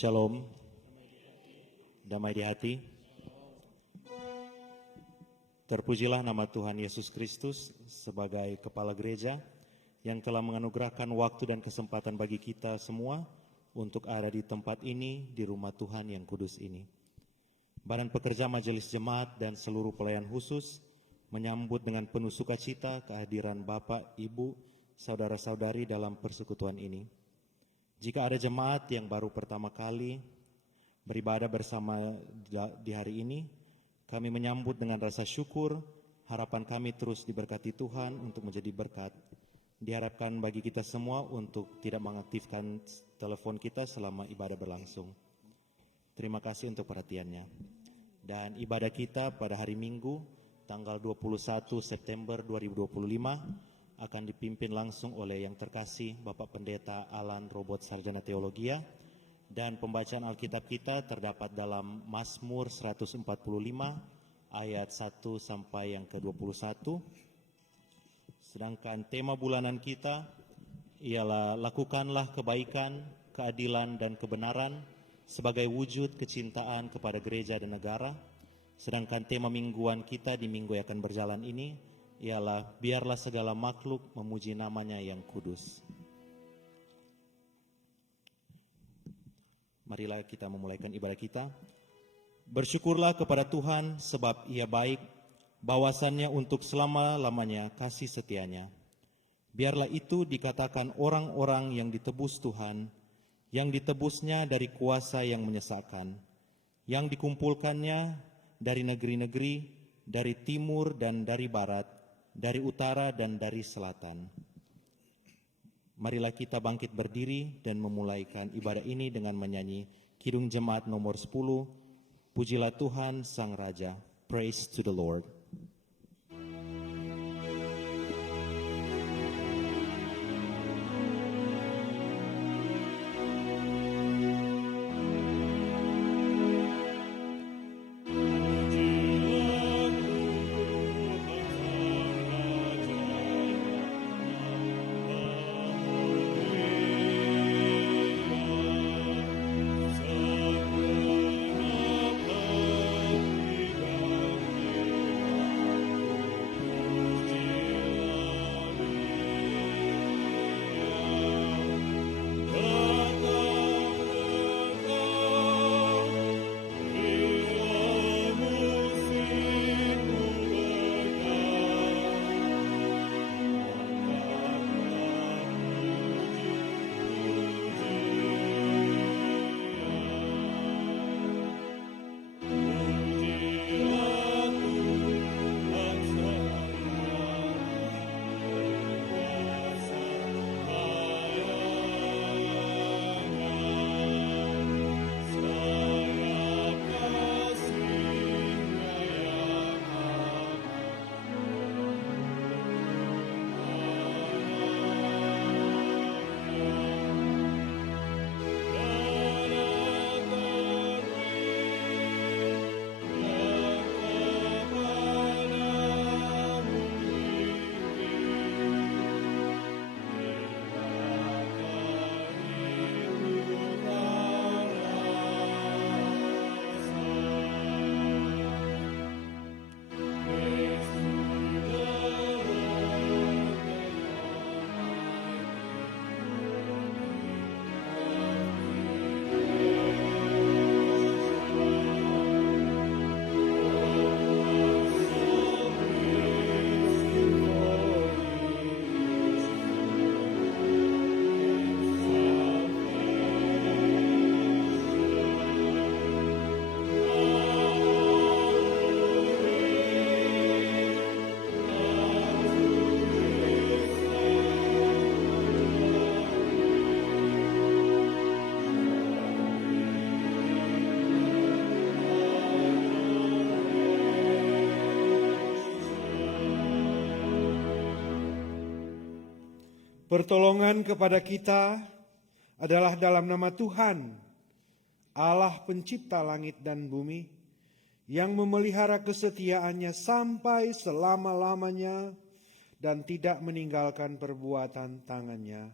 Shalom, damai di hati. Terpujilah nama Tuhan Yesus Kristus sebagai Kepala Gereja yang telah menganugerahkan waktu dan kesempatan bagi kita semua untuk ada di tempat ini, di rumah Tuhan yang kudus ini. Badan Pekerja Majelis Jemaat dan seluruh pelayan khusus menyambut dengan penuh sukacita kehadiran Bapak, Ibu, saudara-saudari dalam persekutuan ini. Jika ada jemaat yang baru pertama kali beribadah bersama di hari ini, kami menyambut dengan rasa syukur. Harapan kami terus diberkati Tuhan untuk menjadi berkat. Diharapkan bagi kita semua untuk tidak mengaktifkan telepon kita selama ibadah berlangsung. Terima kasih untuk perhatiannya. Dan ibadah kita pada hari Minggu, tanggal 21 September 2025, akan dipimpin langsung oleh yang terkasih Bapak Pendeta Alan Robot Sarjana Teologia. Dan pembacaan Alkitab kita terdapat dalam Mazmur 145 ayat 1 sampai yang ke-21. Sedangkan tema bulanan kita ialah lakukanlah kebaikan, keadilan dan kebenaran sebagai wujud kecintaan kepada gereja dan negara. Sedangkan tema mingguan kita di minggu yang akan berjalan ini ialah biarlah segala makhluk memuji namanya yang kudus. Marilah kita memulaikan ibadah kita. Bersyukurlah kepada Tuhan sebab Ia baik, bahwasannya untuk selama-lamanya kasih setianya. Biarlah itu dikatakan orang-orang yang ditebus Tuhan, yang ditebusnya dari kuasa yang menyesakan, yang dikumpulkannya dari negeri-negeri, dari timur dan dari barat, dari utara dan dari selatan. Marilah kita bangkit berdiri dan memulaikan ibadah ini dengan menyanyi Kidung Jemaat nomor 10, Pujilah Tuhan Sang Raja, Praise to the Lord. Pertolongan kepada kita adalah dalam nama Tuhan, Allah pencipta langit dan bumi, yang memelihara kesetiaannya sampai selama-lamanya dan tidak meninggalkan perbuatan tangannya.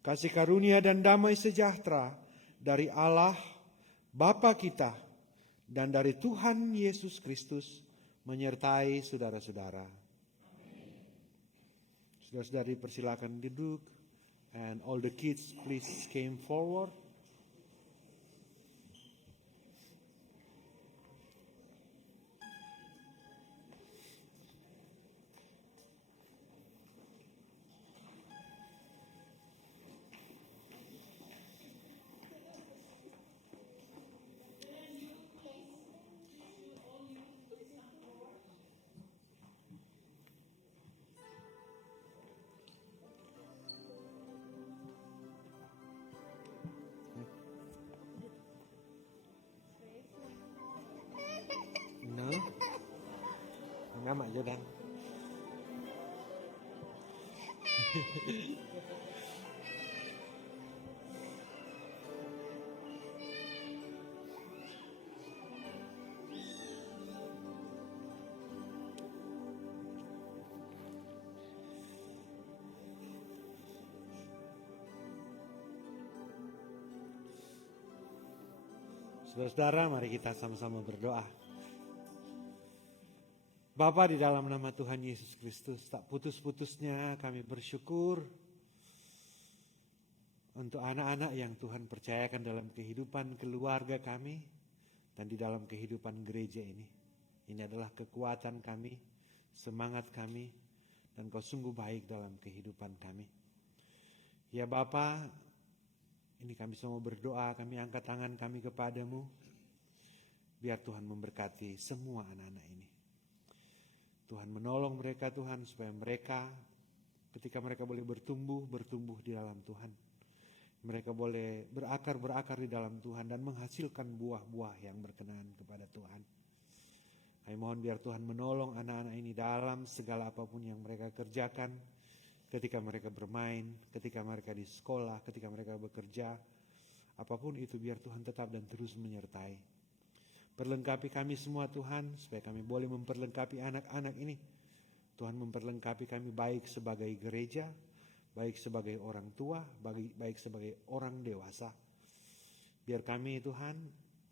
kasih karunia dan damai sejahtera dari Allah Bapa kita dan dari Tuhan Yesus Kristus menyertai saudara-saudara. Saudara-saudari persilakan duduk, and all the kids please came forward. No, nama Jordan. Saudara-saudara, mari kita sama-sama berdoa. Bapa, di dalam nama Tuhan Yesus Kristus, tak putus-putusnya kami bersyukur untuk anak-anak yang Tuhan percayakan dalam kehidupan keluarga kami dan di dalam kehidupan gereja ini. Ini adalah kekuatan kami, semangat kami, dan Kau sungguh baik dalam kehidupan kami. Ya Bapa, ini kami semua berdoa, kami angkat tangan kami kepadamu, biar Tuhan memberkati semua anak-anak ini. Tuhan menolong mereka Tuhan, supaya mereka ketika mereka boleh bertumbuh di dalam Tuhan. Mereka boleh berakar di dalam Tuhan dan menghasilkan buah-buah yang berkenan kepada Tuhan. Kami mohon biar Tuhan menolong anak-anak ini dalam segala apapun yang mereka kerjakan, ketika mereka bermain, ketika mereka di sekolah, ketika mereka bekerja, apapun itu biar Tuhan tetap dan terus menyertai. Perlengkapi kami semua Tuhan, supaya kami boleh memperlengkapi anak-anak ini. Tuhan memperlengkapi kami baik sebagai gereja, baik sebagai orang tua, baik sebagai orang dewasa. Biar kami Tuhan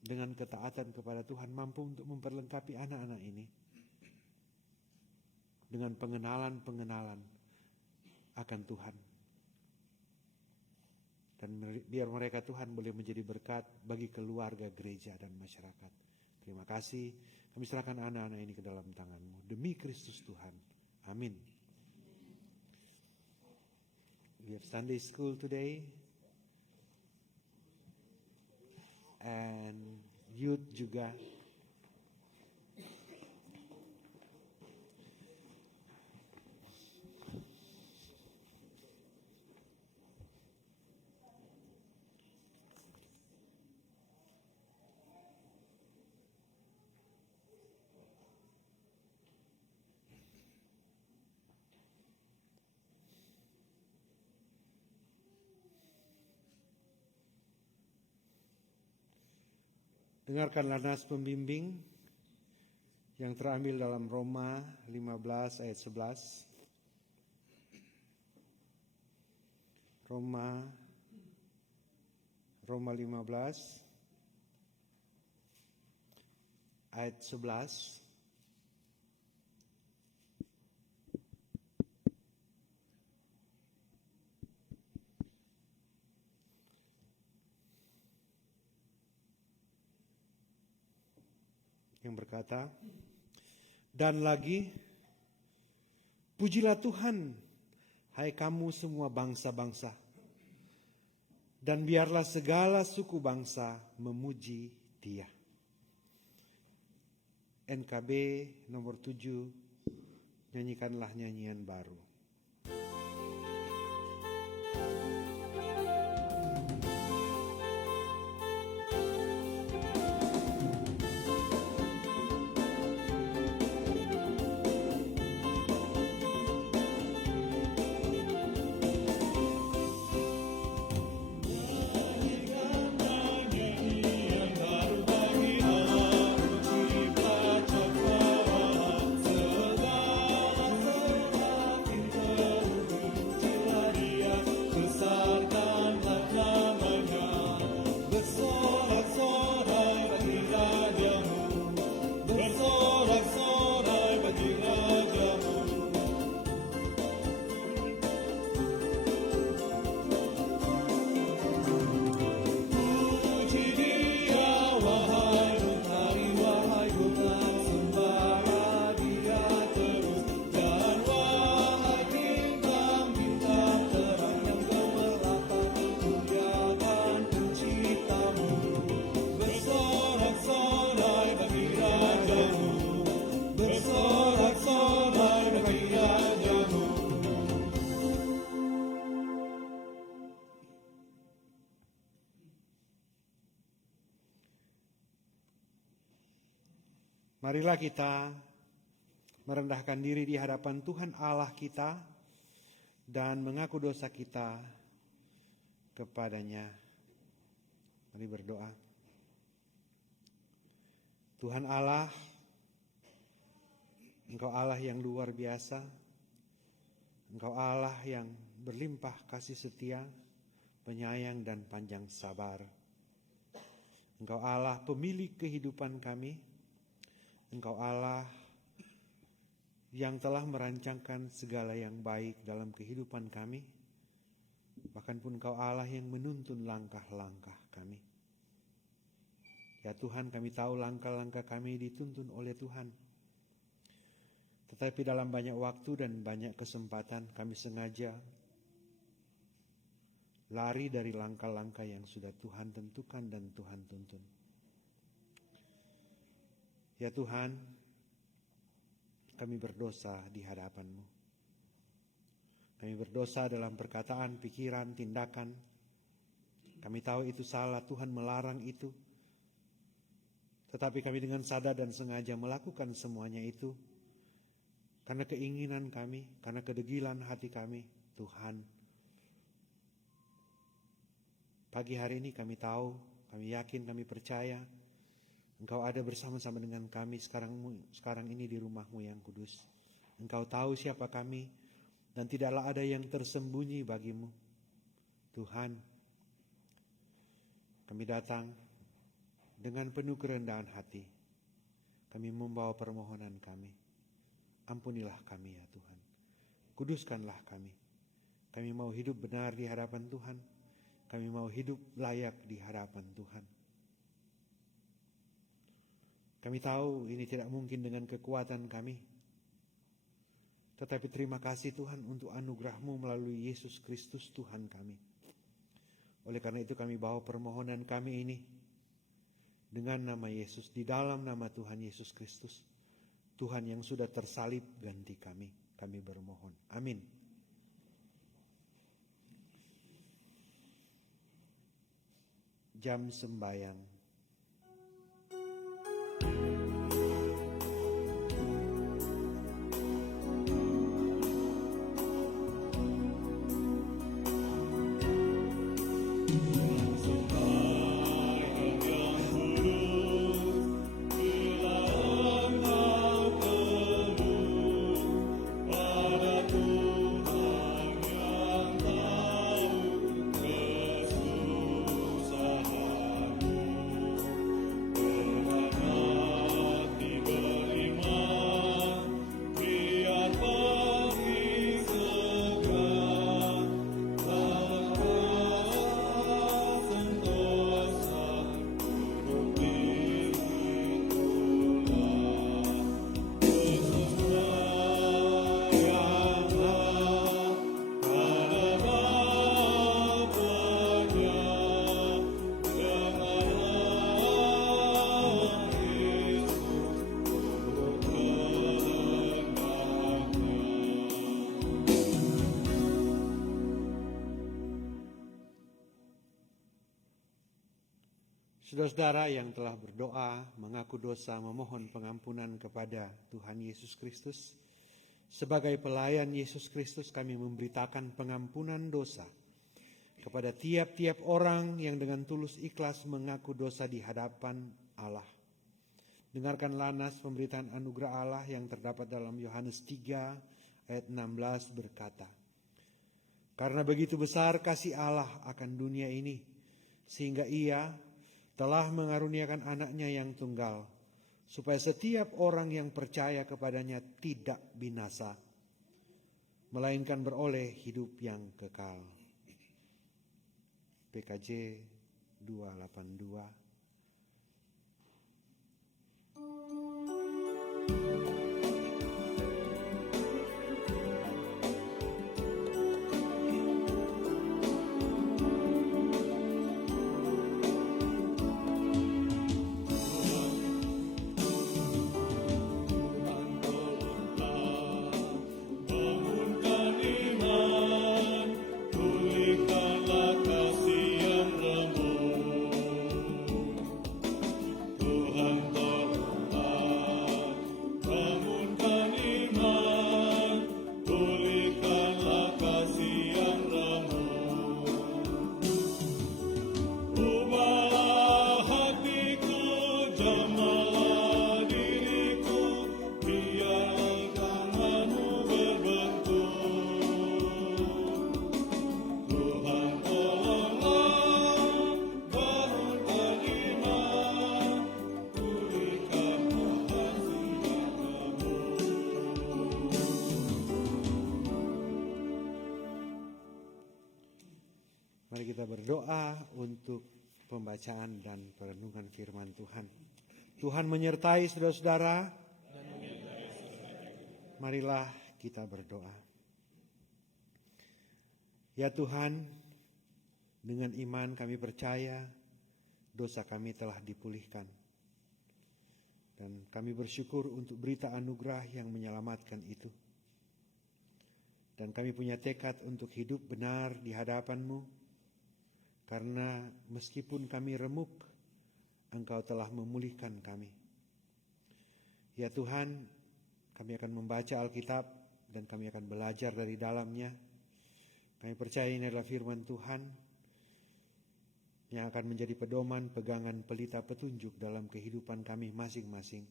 dengan ketaatan kepada Tuhan mampu untuk memperlengkapi anak-anak ini dengan pengenalan akan Tuhan. Dan biar mereka Tuhan boleh menjadi berkat bagi keluarga, gereja, dan masyarakat. Terima kasih. Kami serahkan anak-anak ini ke dalam tangan-Mu. Demi Kristus Tuhan. Amin. We have Sunday school today. And youth juga. Dengarkanlah nas pembimbing yang terambil dalam Roma 15 ayat 11. Roma 15 ayat 11. Yang berkata, dan lagi, pujilah Tuhan, hai kamu semua bangsa-bangsa, dan biarlah segala suku bangsa memuji Dia. NKB nomor 7, nyanyikanlah nyanyian baru. Marilah kita merendahkan diri di hadapan Tuhan Allah kita dan mengaku dosa kita kepadanya. Mari berdoa. Tuhan Allah, Engkau Allah yang luar biasa, Engkau Allah yang berlimpah kasih setia, penyayang dan panjang sabar. Engkau Allah pemilik kehidupan kami, Engkau Allah yang telah merancangkan segala yang baik dalam kehidupan kami. Bahkan pun Engkau Allah yang menuntun langkah-langkah kami. Ya Tuhan, kami tahu langkah-langkah kami dituntun oleh Tuhan. Tetapi dalam banyak waktu dan banyak kesempatan kami sengaja lari dari langkah-langkah yang sudah Tuhan tentukan dan Tuhan tuntun. Ya Tuhan, kami berdosa di hadapan-Mu. Kami berdosa dalam perkataan, pikiran, tindakan. Kami tahu itu salah, Tuhan melarang itu. Tetapi kami dengan sadar dan sengaja melakukan semuanya itu karena keinginan kami, karena kedegilan hati kami. Tuhan, pagi hari ini kami tahu, kami yakin, kami percaya Engkau ada bersama-sama dengan kami sekarang ini di rumah-Mu yang kudus. Engkau tahu siapa kami dan tidaklah ada yang tersembunyi bagi-Mu. Tuhan, kami datang dengan penuh kerendahan hati. Kami membawa permohonan kami. Ampunilah kami ya Tuhan. Kuduskanlah kami. Kami mau hidup benar di hadapan Tuhan. Kami mau hidup layak di hadapan Tuhan. Kami tahu ini tidak mungkin dengan kekuatan kami. Tetapi terima kasih Tuhan untuk anugerah-Mu melalui Yesus Kristus Tuhan kami. Oleh karena itu kami bawa permohonan kami ini dengan nama Yesus, di dalam nama Tuhan Yesus Kristus. Tuhan yang sudah tersalib ganti kami. Kami bermohon. Amin. Jam sembahyang. Saudara-saudara yang telah berdoa, mengaku dosa, memohon pengampunan kepada Tuhan Yesus Kristus, sebagai pelayan Yesus Kristus kami memberitakan pengampunan dosa kepada tiap-tiap orang yang dengan tulus ikhlas mengaku dosa di hadapan Allah. Dengarkanlah nas pemberitaan anugerah Allah yang terdapat dalam Yohanes 3 ayat 16 berkata, "Karena begitu besar kasih Allah akan dunia ini, sehingga Ia telah mengaruniakan anaknya yang tunggal, supaya setiap orang yang percaya kepadanya tidak binasa, melainkan beroleh hidup yang kekal." PKJ 282. berdoa untuk pembacaan dan perenungan firman Tuhan. Tuhan menyertai saudara-saudara. Marilah kita berdoa. Ya Tuhan, dengan iman kami percaya dosa kami telah dipulihkan. Dan kami bersyukur untuk berita anugerah yang menyelamatkan itu. Dan kami punya tekad untuk hidup benar di hadapan-Mu, karena meskipun kami remuk, Engkau telah memulihkan kami. Ya Tuhan, kami akan membaca Alkitab dan kami akan belajar dari dalamnya. Kami percaya ini adalah firman Tuhan yang akan menjadi pedoman, pegangan, pelita, petunjuk dalam kehidupan kami masing-masing.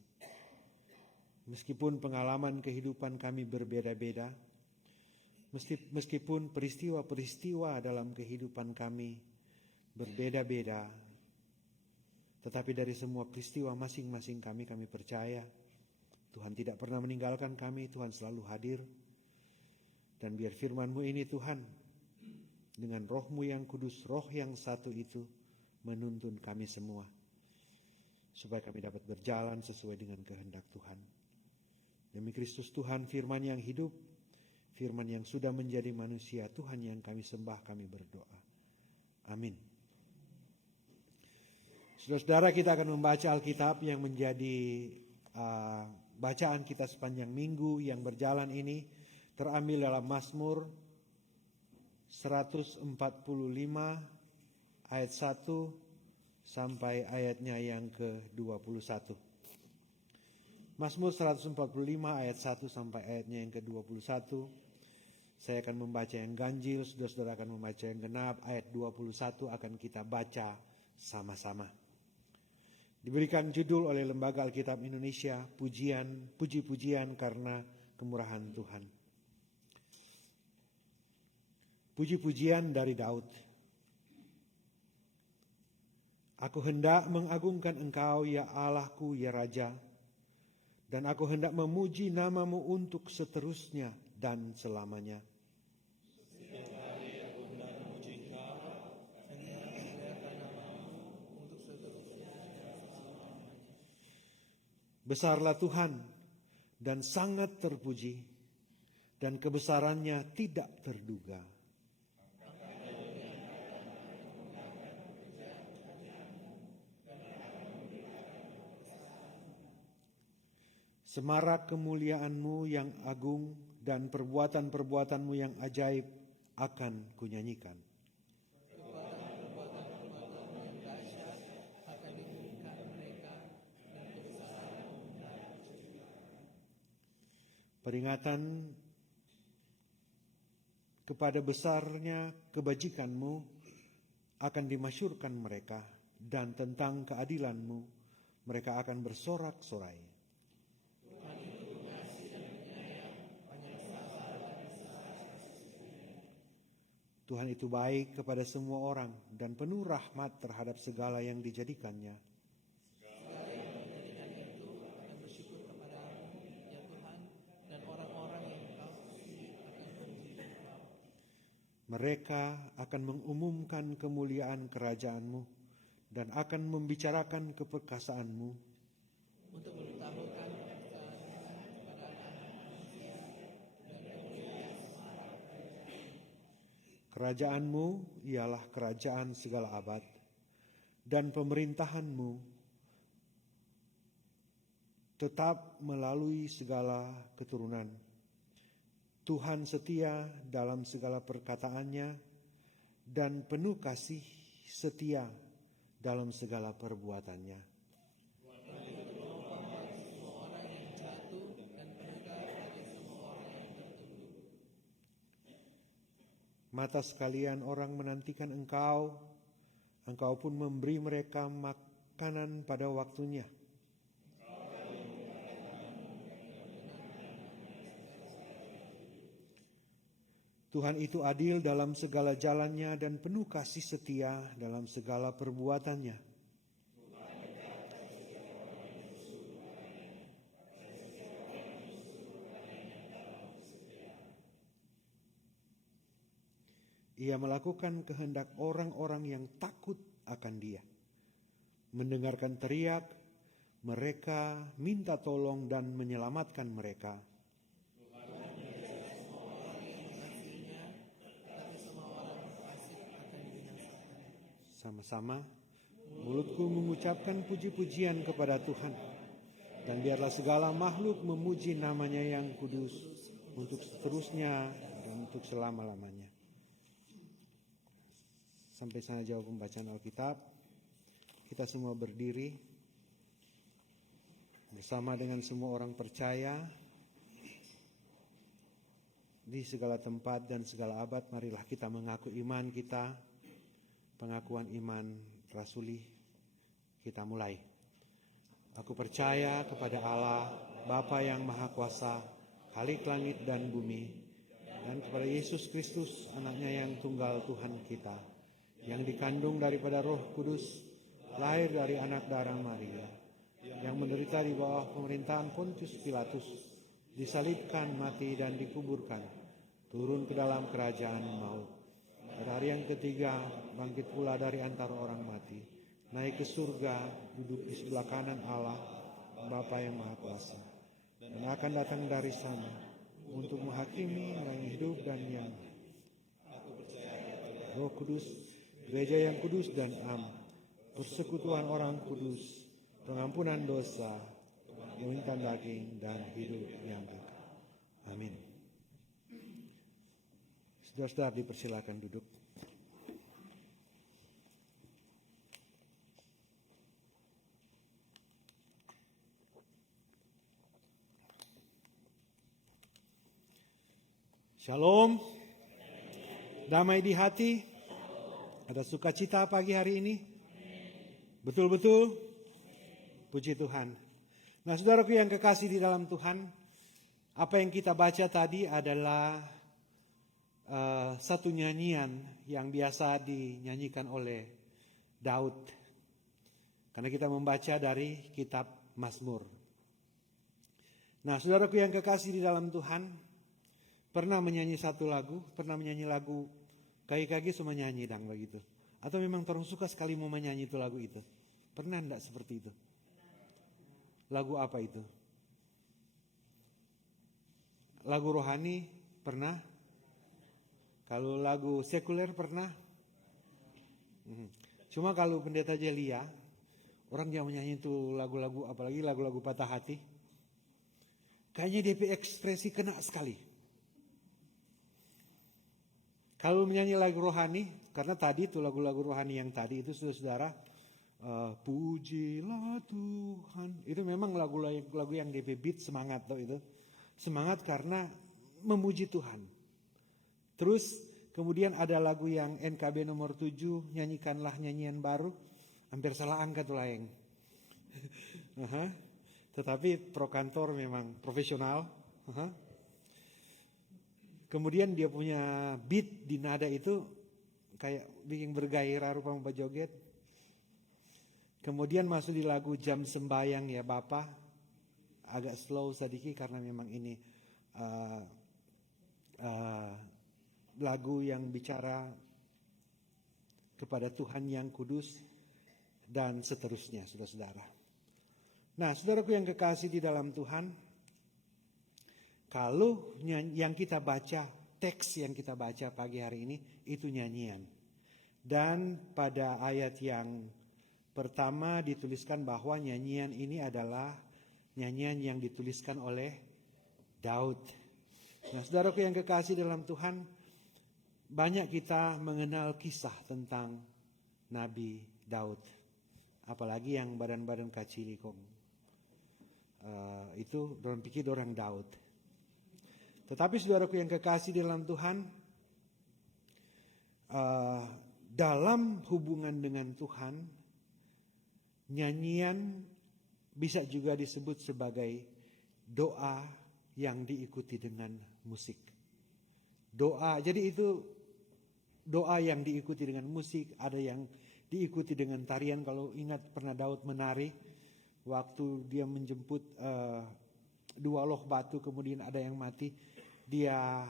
Meskipun pengalaman kehidupan kami berbeda-beda, meskipun peristiwa-peristiwa dalam kehidupan kami berbeda-beda, tetapi dari semua peristiwa masing-masing kami percaya Tuhan tidak pernah meninggalkan kami, Tuhan selalu hadir. Dan biar firman-Mu ini Tuhan, dengan roh-Mu yang kudus, roh yang satu itu menuntun kami semua, supaya kami dapat berjalan sesuai dengan kehendak Tuhan. Demi Kristus Tuhan, firman yang hidup, firman yang sudah menjadi manusia, Tuhan yang kami sembah, kami berdoa. Amin. Saudara-saudara, kita akan membaca Alkitab yang menjadi bacaan kita sepanjang minggu yang berjalan ini, terambil dalam Mazmur 145 ayat 1 sampai ayatnya yang ke-21. Mazmur 145 ayat 1 sampai ayatnya yang ke-21. Saya akan membaca yang ganjil, saudara-saudara akan membaca yang genap. Ayat 21 akan kita baca sama-sama. Diberikan judul oleh Lembaga Alkitab Indonesia, Puji-pujian karena kemurahan Tuhan. Puji-pujian dari Daud. Aku hendak mengagungkan Engkau, ya Allahku, ya Raja, dan aku hendak memuji nama-Mu untuk seterusnya dan selamanya. Setiap hari aku hendak memuji Engkau, dan hendak memuliakan nama-Mu untuk seterusnya dan selamanya. Besarlah Tuhan dan sangat terpuji, dan kebesarannya tidak terduga. Semarak kemuliaan-Mu yang agung dan perbuatan-perbuatan-Mu yang ajaib akan kunyanyikan. Perbuatan-perbuatan-Mu yang dahsyat akan dinyanyikan mereka, dan kebesaran-Mu mendarat juga. Peringatan kepada besarnya kebajikan-Mu akan dimasyurkan mereka, dan tentang keadilan-Mu mereka akan bersorak-sorai. Tuhan itu baik kepada semua orang dan penuh rahmat terhadap segala yang dijadikannya. Segala yang menjadikannya itu akan bersyukur kepada-Mu, ya Tuhan, dan orang-orang yang Engkau kasihi akan memuji Engkau. Mereka akan mengumumkan kemuliaan kerajaan-Mu dan akan membicarakan keperkasaan-Mu. Untuk memberitahukan kepercayaan kepada anak manusia dan kemuliaan semarak kerajaan. Kerajaan-Mu ialah kerajaan segala abad, dan pemerintahan-Mu tetap melalui segala keturunan. Tuhan setia dalam segala perkataannya, dan penuh kasih setia dalam segala perbuatannya. Mata sekalian orang menantikan Engkau, Engkau pun memberi mereka makanan pada waktunya. Tuhan itu adil dalam segala jalannya dan penuh kasih setia dalam segala perbuatannya. Dia melakukan kehendak orang-orang yang takut akan Dia. Mendengarkan teriak, mereka minta tolong dan menyelamatkan mereka. Sama-sama, mulutku mengucapkan puji-pujian kepada Tuhan. Dan biarlah segala makhluk memuji namanya yang kudus untuk seterusnya dan untuk selama-lamanya. Sampai sana jawab pembacaan Alkitab. Kita semua berdiri bersama dengan semua orang percaya di segala tempat dan segala abad. Marilah kita mengaku iman kita, pengakuan iman rasuli. Kita mulai. Aku percaya kepada Allah, Bapa yang Maha Kuasa, Khalik langit dan bumi, dan kepada Yesus Kristus, anaknya yang tunggal Tuhan kita, yang dikandung daripada Roh Kudus, lahir dari anak darah Maria, yang menderita di bawah pemerintahan Pontius Pilatus, disalibkan, mati dan dikuburkan, turun ke dalam kerajaan maut. Pada hari yang ketiga, bangkit pula dari antara orang mati, naik ke surga, duduk di sebelah kanan Allah, Bapa yang Maha Kuasa, dan akan datang dari sana untuk menghakimi yang hidup dan yang Roh Kudus, gereja yang kudus dan am, persekutuan orang kudus, pengampunan dosa, pemerintahan daging dan hidup yang kekal. Amin. Saudara-saudara dipersilakan duduk. Shalom, damai di hati, ada sukacita pagi hari ini, betul-betul, puji Tuhan. Nah saudaraku yang kekasih di dalam Tuhan, apa yang kita baca tadi adalah satu nyanyian yang biasa dinyanyikan oleh Daud. Karena kita membaca dari kitab Mazmur. Nah saudaraku yang kekasih di dalam Tuhan, pernah menyanyi satu lagu, pernah menyanyi lagu kaki-kaki semua nyanyi dang begitu. Atau memang orang suka sekali mau menyanyi itu lagu itu. Pernah enggak seperti itu? Lagu apa itu? Lagu rohani pernah? Kalau lagu sekuler pernah? Cuma kalau pendeta Jelia, orang yang menyanyi itu lagu-lagu, apalagi lagu-lagu patah hati, kayaknya DP ekspresi kena sekali. Kalau menyanyi lagu rohani, karena tadi itu lagu-lagu rohani yang tadi itu saudara, pujilah Tuhan, itu memang lagu-lagu yang DP beat semangat tuh itu, semangat karena memuji Tuhan. Terus kemudian ada lagu yang NKB nomor 7, nyanyikanlah nyanyian baru, hampir salah angka tuh laeng. Tetapi pro kantor memang profesional. Kemudian dia punya beat di nada itu kayak bikin bergairah rupa mau joget. Kemudian masuk di lagu Jam Sembayang ya Bapa, agak slow sedikit karena memang ini lagu yang bicara kepada Tuhan yang kudus dan seterusnya, saudara-saudara. Nah, saudaraku yang kekasih di dalam Tuhan, kalau yang kita baca, teks yang kita baca pagi hari ini, itu nyanyian. Dan pada ayat yang pertama dituliskan bahwa nyanyian ini adalah nyanyian yang dituliskan oleh Daud. Nah saudaraku yang kekasih dalam Tuhan, banyak kita mengenal kisah tentang Nabi Daud. Apalagi yang badan-badan kecil itu dorang pikir orang Daud. Tetapi saudaraku yang kekasih dalam Tuhan, dalam hubungan dengan Tuhan, nyanyian bisa juga disebut sebagai doa yang diikuti dengan musik. Doa, jadi itu doa yang diikuti dengan musik, ada yang diikuti dengan tarian. Kalau ingat pernah Daud menari, waktu dia menjemput 2 loh batu kemudian ada yang mati, dia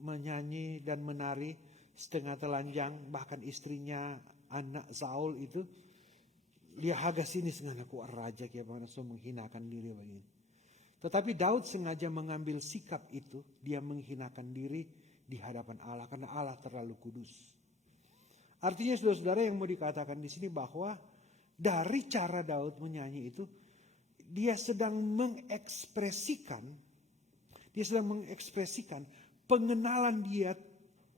menyanyi dan menari setengah telanjang, bahkan istrinya anak Saul itu dia haga sini dengan aku raja kia mana so menghinakan diri begini. Tetapi Daud sengaja mengambil sikap itu, dia menghinakan diri di hadapan Allah karena Allah terlalu kudus. Artinya saudara-saudara yang mau dikatakan di sini bahwa dari cara Daud menyanyi itu dia sedang mengekspresikan pengenalan dia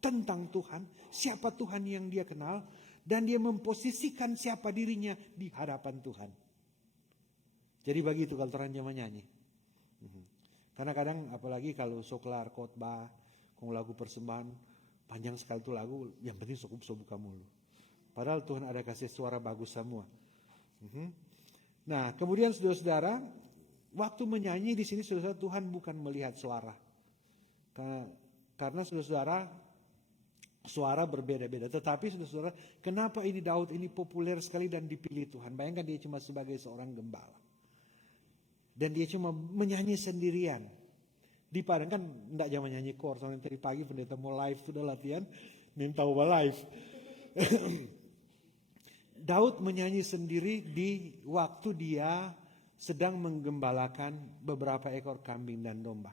tentang Tuhan, siapa Tuhan yang dia kenal, dan dia memposisikan siapa dirinya di hadapan Tuhan. Jadi begitu kalau orang dia menyanyi. Karena kadang apalagi kalau soklar khotbah, kalau lagu persembahan, panjang sekali itu lagu, yang penting sok buka mulu. Padahal Tuhan ada kasih suara bagus semua. Nah, kemudian saudara-saudara, waktu menyanyi di sini saudara Tuhan bukan melihat suara. Karena saudara-saudara suara berbeda-beda. Tetapi saudara-saudara, kenapa ini Daud ini populer sekali dan dipilih Tuhan? Bayangkan dia cuma sebagai seorang gembala. Dan dia cuma menyanyi sendirian. Di Padang kan enggak jangan nyanyi kor. Soalnya tadi pagi pendeta mau live sudah latihan. Minta ubah live. Daud menyanyi sendiri di waktu dia sedang menggembalakan beberapa ekor kambing dan domba.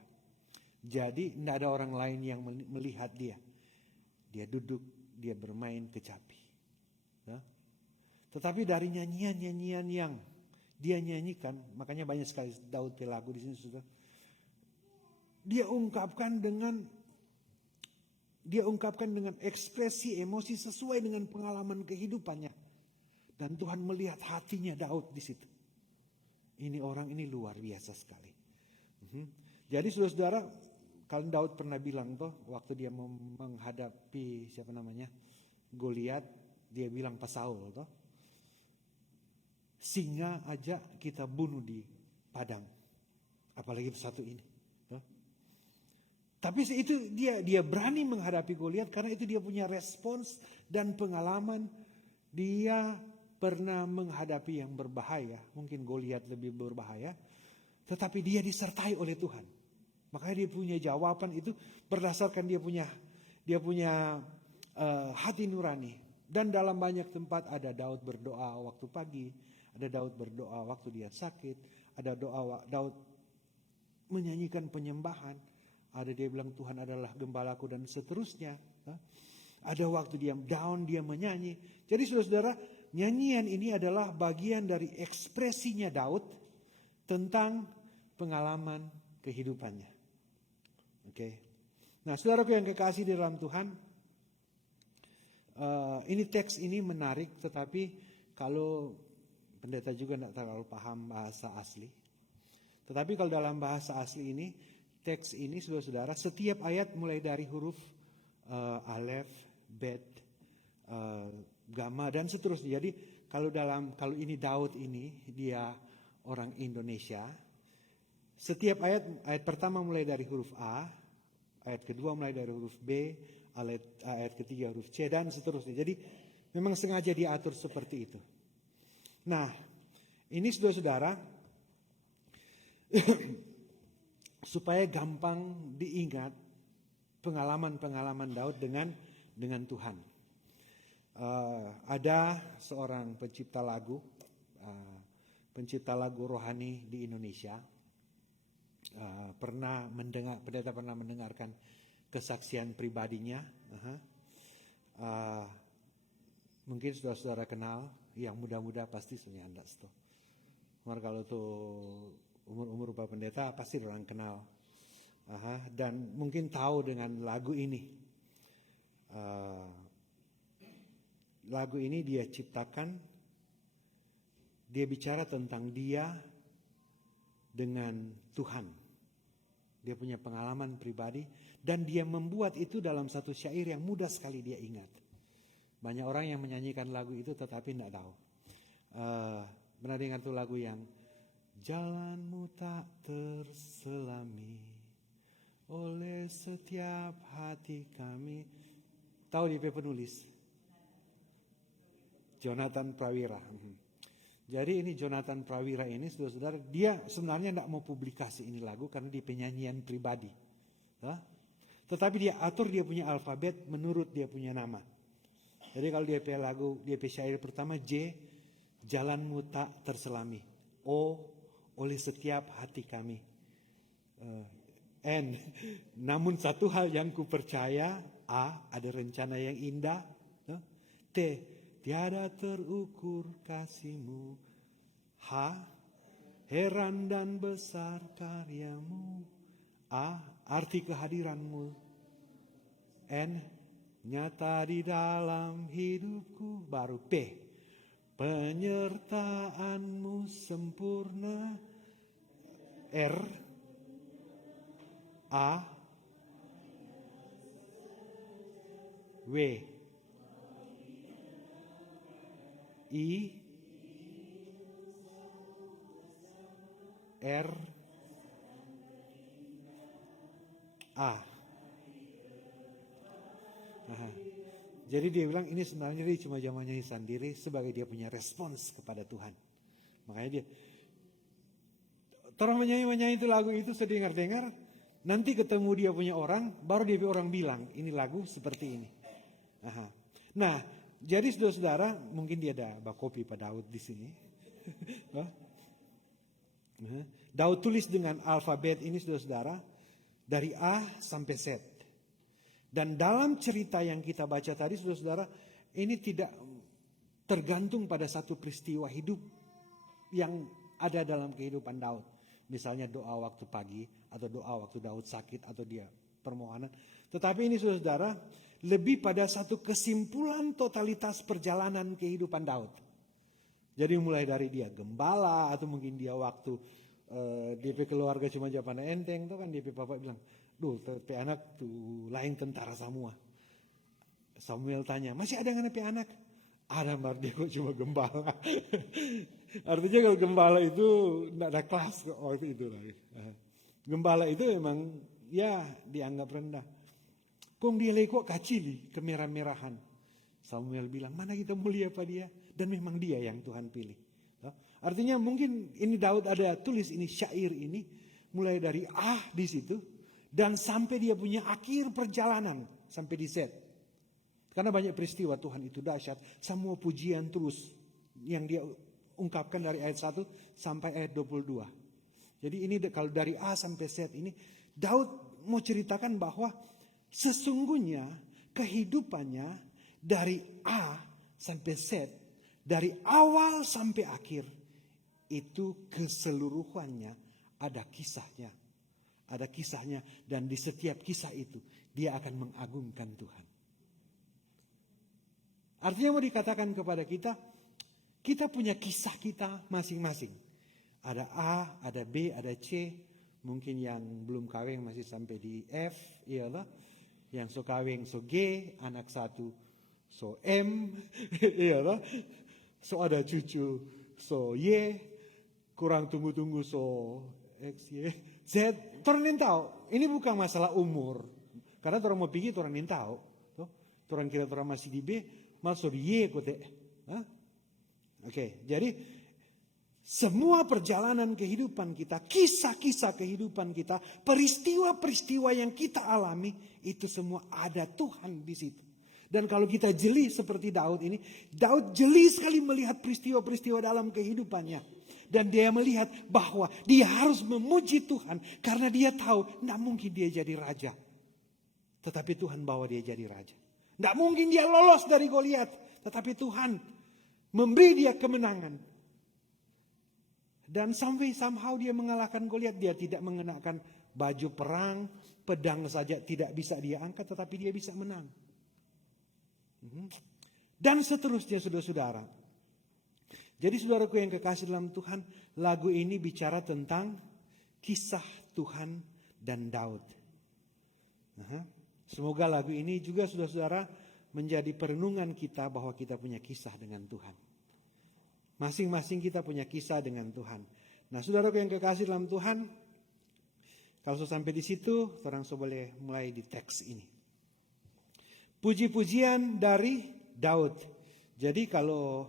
Jadi tidak ada orang lain yang melihat dia. Dia duduk, dia bermain kecapi. Tetapi dari nyanyian-nyanyian yang dia nyanyikan, makanya banyak sekali Daud lagu di sini sudah. Dia ungkapkan dengan ekspresi emosi sesuai dengan pengalaman kehidupannya. Dan Tuhan melihat hatinya Daud di situ. Ini orang ini luar biasa sekali. Jadi saudara-saudara, kalau Daud pernah bilang tuh waktu dia menghadapi Goliat, dia bilang pas Saul tuh, singa aja kita bunuh di padang, apalagi satu ini. Tapi itu dia berani menghadapi Goliat karena itu dia punya respons dan pengalaman. Dia pernah menghadapi yang berbahaya, mungkin Goliat lebih berbahaya, tetapi dia disertai oleh Tuhan. Makanya dia punya jawaban itu berdasarkan dia punya hati nurani. Dan dalam banyak tempat ada Daud berdoa waktu pagi, ada Daud berdoa waktu dia sakit, ada Daud menyanyikan penyembahan, ada dia bilang Tuhan adalah gembalaku dan seterusnya. Ada waktu dia down, dia menyanyi. Jadi saudara-saudara, nyanyian ini adalah bagian dari ekspresinya Daud tentang pengalaman kehidupannya. Oke. Nah, saudaraku yang kekasih di dalam Tuhan, ini teks ini menarik, tetapi kalau pendeta juga tidak terlalu paham bahasa asli. Tetapi kalau dalam bahasa asli ini, teks ini saudara-saudara, setiap ayat mulai dari huruf alef, bet, gamma dan seterusnya. Jadi kalau ini Daud ini dia orang Indonesia. Setiap ayat pertama mulai dari huruf A, ayat kedua mulai dari huruf B, ayat ketiga huruf C dan seterusnya. Jadi memang sengaja diatur seperti itu. Nah, ini saudara-saudara supaya gampang diingat pengalaman-pengalaman Daud dengan Tuhan. Ada seorang pencipta lagu rohani di Indonesia. Pendeta pernah mendengarkan kesaksian pribadinya. Mungkin saudara-saudara kenal, yang muda-muda pasti sebenarnya Anda itu. Kalau tuh umur-umur Pak Pendeta pasti orang kenal. Dan mungkin tahu dengan lagu ini. Lagu ini dia ciptakan, dia bicara tentang dia dengan Tuhan. Dia punya pengalaman pribadi dan dia membuat itu dalam satu syair yang mudah sekali dia ingat. Banyak orang yang menyanyikan lagu itu tetapi tidak tahu. Pernah dengar tuh lagu yang jalanmu tak terselami oleh setiap hati kami. Tahu dia penulis? Jonathan Prawira. Jadi ini Jonathan Prawira ini saudara-saudara, dia sebenarnya tidak mau publikasi ini lagu karena dia penyanyian pribadi. Tetapi dia atur dia punya alfabet menurut dia punya nama. Jadi kalau dia punya lagu, dia punya syair pertama J, jalanmu tak terselami. O, oleh setiap hati kami. N, namun satu hal yang ku percaya. A, ada rencana yang indah. T, tiada terukur kasihmu. H, heran dan besar karyamu. A, arti kehadiranmu. N, nyata di dalam hidupku. Baru P, penyertaanmu sempurna. R, A, W, I, R, A. Jadi dia bilang ini sebenarnya dia cuma nyanyi sendiri sebagai dia punya respons kepada Tuhan. Makanya dia orang menyanyi itu lagu itu sedengar-dengar, nanti ketemu dia punya orang, baru dia orang bilang ini lagu seperti ini. Nah, jadi saudara-saudara, mungkin dia ada bakopi Pak Daud di sini. Daud tulis dengan alfabet ini saudara-saudara dari A sampai Z. Dan dalam cerita yang kita baca tadi saudara-saudara, ini tidak tergantung pada satu peristiwa hidup yang ada dalam kehidupan Daud. Misalnya doa waktu pagi atau doa waktu Daud sakit atau dia permohonan. Tetapi ini saudara-saudara lebih pada satu kesimpulan totalitas perjalanan kehidupan Daud. Jadi mulai dari dia gembala atau mungkin dia waktu DP keluarga cuma jawaban enteng tuh kan DP papa bilang, duh DP anak tuh lain tentara semua. Samuel tanya, masih ada nggak DP anak? Ada, mar dia kok cuma gembala. Artinya kalau gembala itu tidak ada kelas waktu itu lagi. Gembala itu memang ya dianggap rendah. Kong dia kok kacili, kemerah-merahan. Samuel bilang, mana kita mulia pada dia? Dan memang dia yang Tuhan pilih. Artinya mungkin ini Daud ada tulis ini syair ini mulai dari A di situ dan sampai dia punya akhir perjalanan sampai di Z. Karena banyak peristiwa Tuhan itu dahsyat, semua pujian terus yang dia ungkapkan dari ayat 1 sampai ayat 22. Jadi ini kalau dari A sampai Z ini Daud mau ceritakan bahwa sesungguhnya kehidupannya dari A sampai Z, dari awal sampai akhir, itu keseluruhannya ada kisahnya. Ada kisahnya dan di setiap kisah itu dia akan mengagungkan Tuhan. Artinya mau dikatakan kepada kita, kita punya kisah kita masing-masing. Ada A, ada B, ada C. Mungkin yang belum kawin masih sampai di F, iyalah. Yang so kawin so G, anak satu so M, iyalah. So ada cucu so Y, kurang tunggu-tunggu so X, Y, Z. Orang yang tahu, ini bukan masalah umur. Karena orang mau pergi, orang yang tahu. Orang kira orang masih di B, masuk di Y kote. Oke, jadi semua perjalanan kehidupan kita, kisah-kisah kehidupan kita, peristiwa-peristiwa yang kita alami, itu semua ada Tuhan di situ. Dan kalau kita jeli seperti Daud ini, Daud jeli sekali melihat peristiwa-peristiwa dalam kehidupannya. Dan dia melihat bahwa dia harus memuji Tuhan karena dia tahu tidak mungkin dia jadi raja. Tetapi Tuhan bawa dia jadi raja. Tidak mungkin dia lolos dari Goliat, tetapi Tuhan memberi dia kemenangan. Dan sampai somehow dia mengalahkan Goliat. Dia tidak mengenakan baju perang, pedang saja tidak bisa dia angkat, tetapi dia bisa menang. Dan seterusnya saudara-saudara. Jadi saudaraku yang kekasih dalam Tuhan, lagu ini bicara tentang kisah Tuhan dan Daud. Semoga lagu ini juga saudara-saudara menjadi perenungan kita bahwa kita punya kisah dengan Tuhan. Masing-masing kita punya kisah dengan Tuhan. Nah saudaraku yang kekasih dalam Tuhan, kalau sudah sampai di situ, orang boleh mulai di teks ini. Puji-pujian dari Daud. Jadi kalau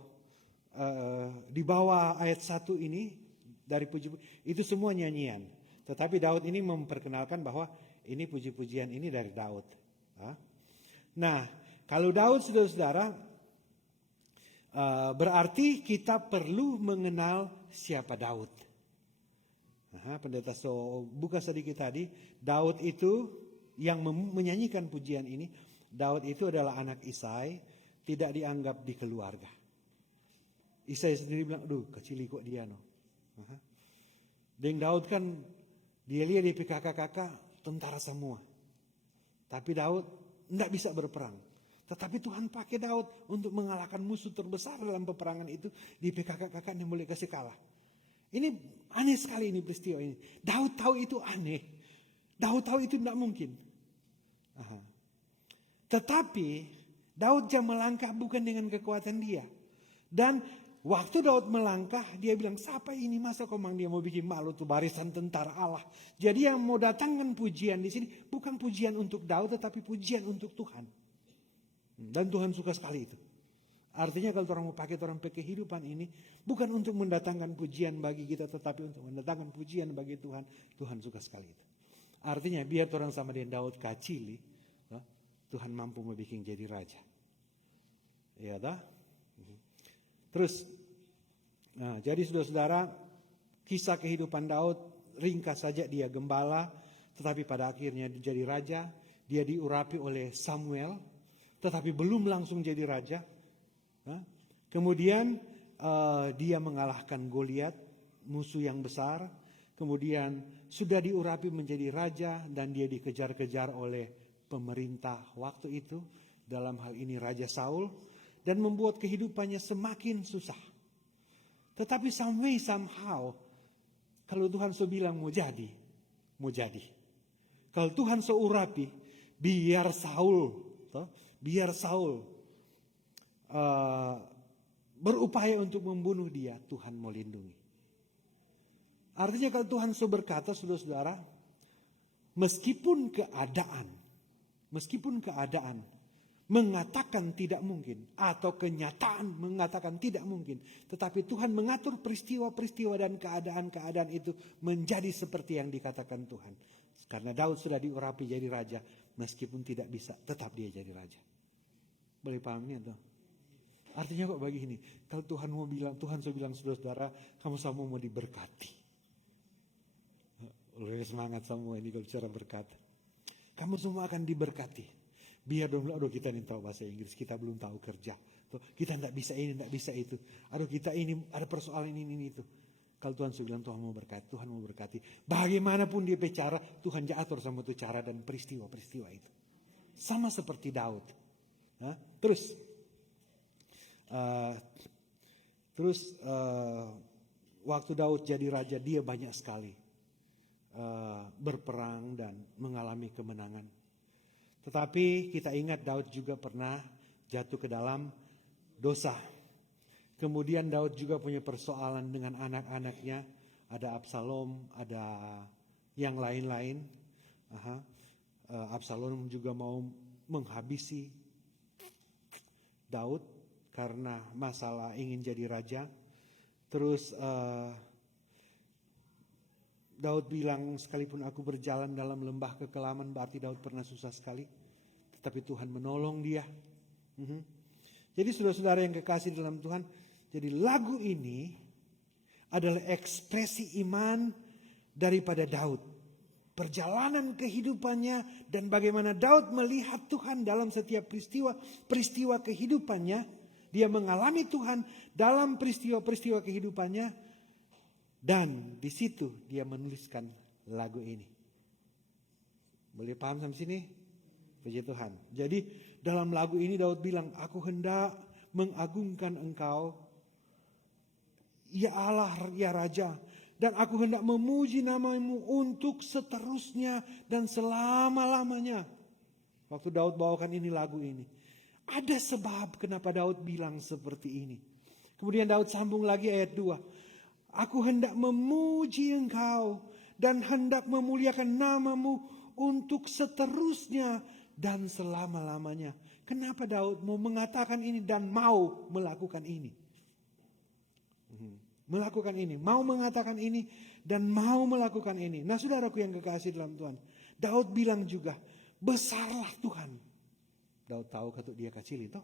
di bawah ayat 1 ini dari puji itu semua nyanyian. Tetapi Daud ini memperkenalkan bahwa ini puji-pujian ini dari Daud. Nah, kalau Daud, saudara-saudara, berarti kita perlu mengenal siapa Daud. Pendeta buka sedikit tadi. Daud itu yang menyanyikan pujian ini. Daud itu adalah anak Isai, tidak dianggap di keluarga. Isai sendiri bilang, aduh kecil kok dia no. Dan Daud kan dia lihat di kakak-kakak tentara semua. Tapi Daud tidak bisa berperang. Tetapi Tuhan pakai Daud untuk mengalahkan musuh terbesar dalam peperangan itu. Di kakak-kakak yang boleh kasih kalah. Ini aneh sekali ini peristiwa ini. Daud tahu itu aneh. Daud tahu itu tidak mungkin. Tetapi Daud jam melangkah bukan dengan kekuatan dia. Dan waktu Daud melangkah, dia bilang, siapa ini, masa komang dia mau bikin malu tuh barisan tentara Allah. Jadi yang mau datangkan pujian di sini bukan pujian untuk Daud, tetapi pujian untuk Tuhan. Dan Tuhan suka sekali itu. Artinya kalau orang mau pakai orang kehidupan ini bukan untuk mendatangkan pujian bagi kita, tetapi untuk mendatangkan pujian bagi Tuhan. Tuhan suka sekali itu. Artinya biar orang sama dengan Daud kacili, Tuhan mampu membuat jadi raja. Ya dah. Terus, jadi saudara-saudara, kisah kehidupan Daud ringkas saja, dia gembala, tetapi pada akhirnya jadi raja. Dia diurapi oleh Samuel, tetapi belum langsung jadi raja. Kemudian dia mengalahkan Goliat, musuh yang besar. Kemudian sudah diurapi menjadi raja dan dia dikejar-kejar oleh pemerintah waktu itu, dalam hal ini Raja Saul, dan membuat kehidupannya semakin susah. Tetapi somehow, kalau Tuhan so bilang mau jadi, mau jadi. Kalau Tuhan so urapi, biar Saul berupaya untuk membunuh dia, Tuhan mau lindungi. Artinya kalau Tuhan so berkata, saudara-saudara, meskipun keadaan mengatakan tidak mungkin, atau kenyataan mengatakan tidak mungkin, tetapi Tuhan mengatur peristiwa-peristiwa dan keadaan-keadaan itu menjadi seperti yang dikatakan Tuhan. Karena Daud sudah diurapi jadi raja, meskipun tidak bisa, tetap dia jadi raja. Boleh pahamnya tuh? Artinya kok begini, kalau Tuhan mau bilang, Tuhan sudah bilang, saudara-saudara, kamu semua mau diberkati. Oleh semangat semua ini kalau bicara berkat. Kamu semua akan diberkati. Biar dong, aduh kita ini tahu bahasa Inggris, kita belum tahu kerja. Kita tidak bisa ini, tidak bisa itu. Aduh kita ini, ada persoalan ini itu. Kalau Tuhan sudah bilang Tuhan mau berkati, Tuhan mau berkati. Bagaimanapun dia bicara, Tuhan atur sama itu cara dan peristiwa-peristiwa itu. Sama seperti Daud. Terus waktu Daud jadi raja, dia banyak sekali berperang dan mengalami kemenangan. Tetapi kita ingat Daud juga pernah jatuh ke dalam dosa. Kemudian Daud juga punya persoalan dengan anak-anaknya. Ada Absalom, ada yang lain-lain. Absalom juga mau menghabisi Daud karena masalah ingin jadi raja. Terus Daud bilang, sekalipun aku berjalan dalam lembah kekelaman, berarti Daud pernah susah sekali. Tetapi Tuhan menolong dia. Jadi saudara-saudara yang kekasih dalam Tuhan, jadi lagu ini adalah ekspresi iman daripada Daud. Perjalanan kehidupannya dan bagaimana Daud melihat Tuhan dalam setiap peristiwa kehidupannya. Dia mengalami Tuhan dalam peristiwa-peristiwa kehidupannya. Dan di situ dia menuliskan lagu ini. Boleh paham sampai sini? Puji Tuhan. Jadi dalam lagu ini Daud bilang, aku hendak mengagungkan Engkau, ya Allah, ya Raja. Dan aku hendak memuji nama-Mu untuk seterusnya dan selama-lamanya. Waktu Daud bawakan ini lagu ini. Ada sebab kenapa Daud bilang seperti ini. Kemudian Daud sambung lagi ayat 2. Aku hendak memuji Engkau dan hendak memuliakan nama-Mu untuk seterusnya dan selama-lamanya. Kenapa Daud mau mengatakan ini dan mau melakukan ini? Melakukan ini, mau mengatakan ini dan mau melakukan ini. Nah saudaraku yang kekasih dalam Tuhan, Daud bilang juga, besarlah Tuhan. Daud tahu kata dia kecil itu.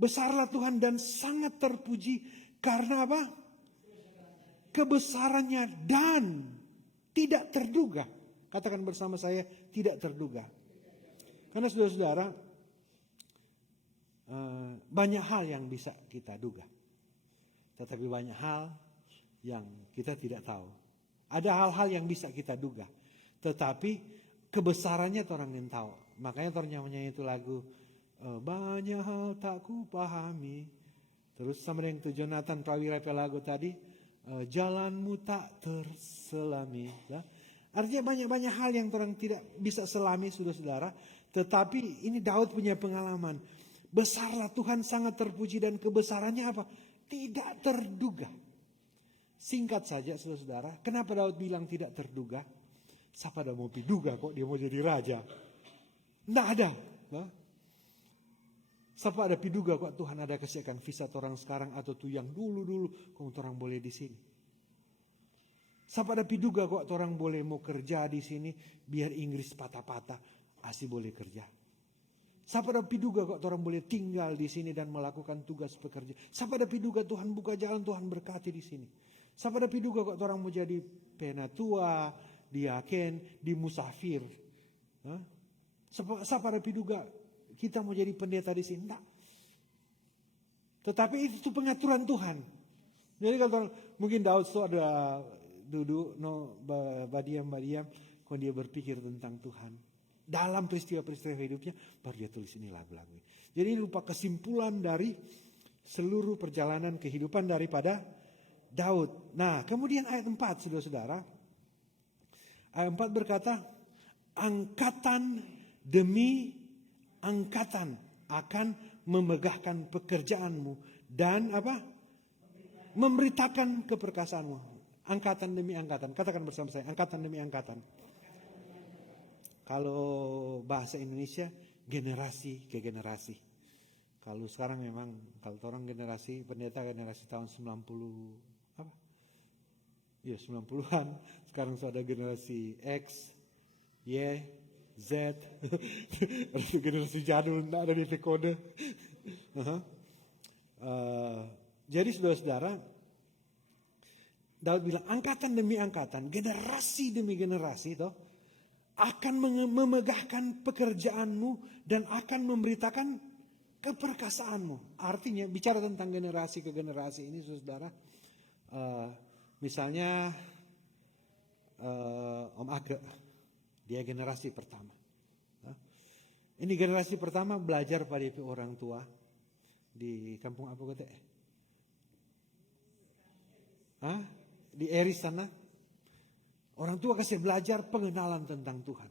Besarlah Tuhan dan sangat terpuji karena apa? Kebesarannya dan tidak terduga. Katakan bersama saya, tidak terduga. Karena saudara-saudara, banyak hal yang bisa kita duga. Tetapi banyak hal yang kita tidak tahu. Ada hal-hal yang bisa kita duga. Tetapi kebesarannya orang yang tahu. Makanya ternyamanya itu lagu, banyak hal tak ku pahami. Terus sama dengan itu Jonathan Prawira lagu tadi, jalanmu tak terselami. Ya. Artinya banyak-banyak hal yang orang tidak bisa selami, saudara-saudara. Tetapi ini Daud punya pengalaman. Besarlah Tuhan, sangat terpuji, dan kebesarannya apa? Tidak terduga. Singkat saja saudara-saudara, kenapa Daud bilang tidak terduga? Siapa ada mau diduga kok dia mau jadi raja? Tidak ada. Nah. Siapa ada piduga kok Tuhan ada kasihkan visa orang sekarang atau tuh yang dulu-dulu kok orang boleh di sini. Siapa ada piduga kok orang boleh mau kerja di sini biar Inggris patah-patah, asih boleh kerja. Siapa ada piduga kok orang boleh tinggal di sini dan melakukan tugas pekerja. Siapa ada piduga Tuhan buka jalan, Tuhan berkati di sini. Siapa ada piduga kok orang mau jadi penatua, diaken, di musafir. Siapa ada piduga kita mau jadi pendeta di sini? Enggak. Tetapi itu pengaturan Tuhan. Jadi kalau mungkin Daud itu ada duduk, badiam, kalau dia berpikir tentang Tuhan. Dalam peristiwa-peristiwa hidupnya, baru dia tulis ini lagu-lagu. Jadi ini lupa kesimpulan dari seluruh perjalanan kehidupan daripada Daud. Nah, kemudian ayat 4, saudara-saudara. Ayat 4 berkata, angkatan demi angkatan akan memegahkan pekerjaanmu dan apa? Memberitakan keperkasaanmu. Angkatan demi angkatan. Katakan bersama saya, angkatan demi angkatan. Kalau bahasa Indonesia, generasi ke generasi. Kalau sekarang memang, kalau orang generasi, pendeta generasi tahun 90, apa? Ya 90-an. Sekarang sudah ada generasi X, Y, Z. Ada generasi jadul, tidak ada DP kode. Jadi saudara-saudara, Daud bilang angkatan demi angkatan, generasi demi generasi toh, akan memegahkan pekerjaanmu dan akan memberitakan keperkasaanmu. Artinya bicara tentang generasi ke generasi ini saudara, misalnya Om Ake, dia generasi pertama. Ini generasi pertama belajar pada orang tua di kampung apa kata? Di Eris sana. Orang tua kasih belajar pengenalan tentang Tuhan.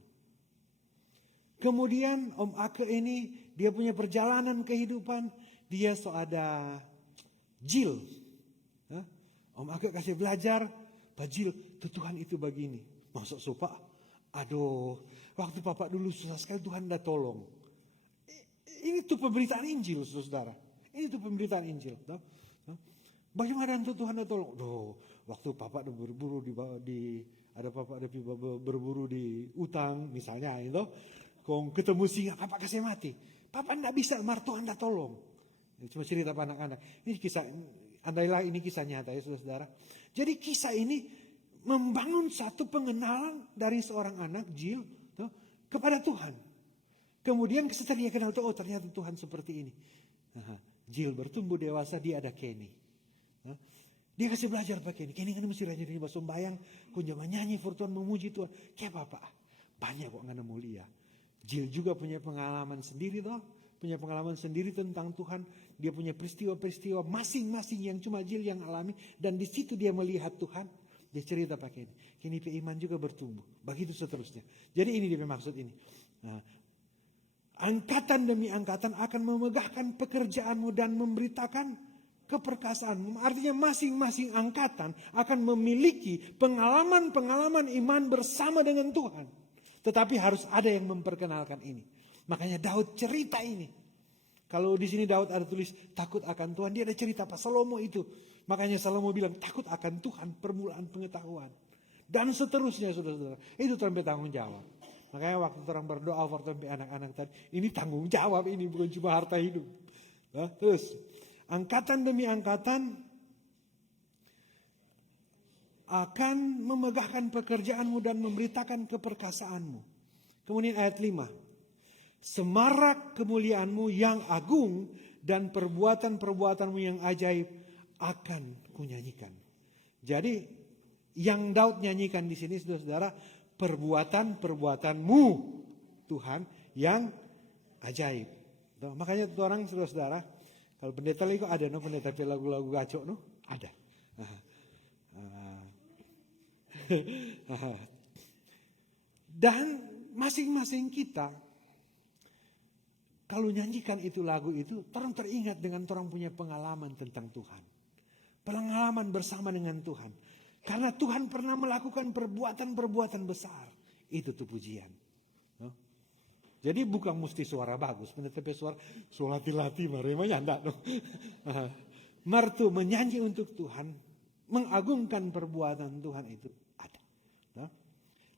Kemudian Om Ake ini dia punya perjalanan kehidupan. Dia so ada Jil. Om Ake kasih belajar. Pak Jil, Tuhan itu begini. Masuk sopa. Aduh, waktu Papa dulu susah sekali Tuhan dah tolong. Ini tuh pemberitaan Injil saudara. Ini tuh pemberitaan Injil. Bagaimana untuk Tuhan dah tolong? Aduh, waktu Papa ada berburu berburu di utang misalnya itu, kong ketemu singa, Papa kasih mati. Papa enggak bisa, Tuhan dah tolong. Cuma cerita pada anak-anak. Ini kisah, andailah ini kisah nyata ya saudara. Jadi kisah ini membangun satu pengenalan dari seorang anak Jil kepada Tuhan. Kemudian setelah dia kenal oh ternyata Tuhan seperti ini. Jil bertumbuh dewasa, dia ada Kenny. Dia kasih belajar pakai ini. Kenny kan mesti rajin di sembahyang, kunjungan nyanyi, Tuhan memuji Tuhan. Kayak apa? Banyak kok nggak mulia. Jil juga punya pengalaman sendiri toh. Punya pengalaman sendiri tentang Tuhan. Dia punya peristiwa-peristiwa masing-masing yang cuma Jil yang alami. Dan di situ dia melihat Tuhan. Dia cerita pakai ini. Kini iman juga bertumbuh. Begitu seterusnya. Jadi ini dia maksud ini. Angkatan demi angkatan akan memegahkan pekerjaanmu dan memberitakan keperkasaanmu. Artinya masing-masing angkatan akan memiliki pengalaman-pengalaman iman bersama dengan Tuhan. Tetapi harus ada yang memperkenalkan ini. Makanya Daud cerita ini. Kalau di sini Daud ada tulis takut akan Tuhan, dia ada cerita Pak Salomo itu. Makanya Salomo bilang takut akan Tuhan, permulaan pengetahuan. Dan seterusnya saudara-saudara. Itu sampai tanggung jawab. Makanya waktu orang berdoa for anak-anak tadi, ini tanggung jawab, ini bukan cuma harta hidup. Nah, terus angkatan demi angkatan akan memegahkan pekerjaanmu dan memberitakan keperkasaanmu. Kemudian ayat 5. Semarak kemuliaanmu yang agung dan perbuatan-perbuatanmu yang ajaib akan kunyanyikan. Jadi yang Daud nyanyikan di sini saudara-saudara, perbuatan-perbuatanmu Tuhan yang ajaib. Tuh, makanya tuh orang saudara-saudara, kalau pendeta lagi kok ada pendeta lagu-lagu gaco ada. Dan masing-masing kita kalau nyanyikan itu lagu itu, orang teringat dengan orang punya pengalaman tentang Tuhan. Pengalaman bersama dengan Tuhan. Karena Tuhan pernah melakukan perbuatan-perbuatan besar. Itu tuh pujian. Jadi bukan mesti suara bagus. Tetapi suara latih maremanya enggak. Martu menyanyi untuk Tuhan. Mengagungkan perbuatan Tuhan itu ada.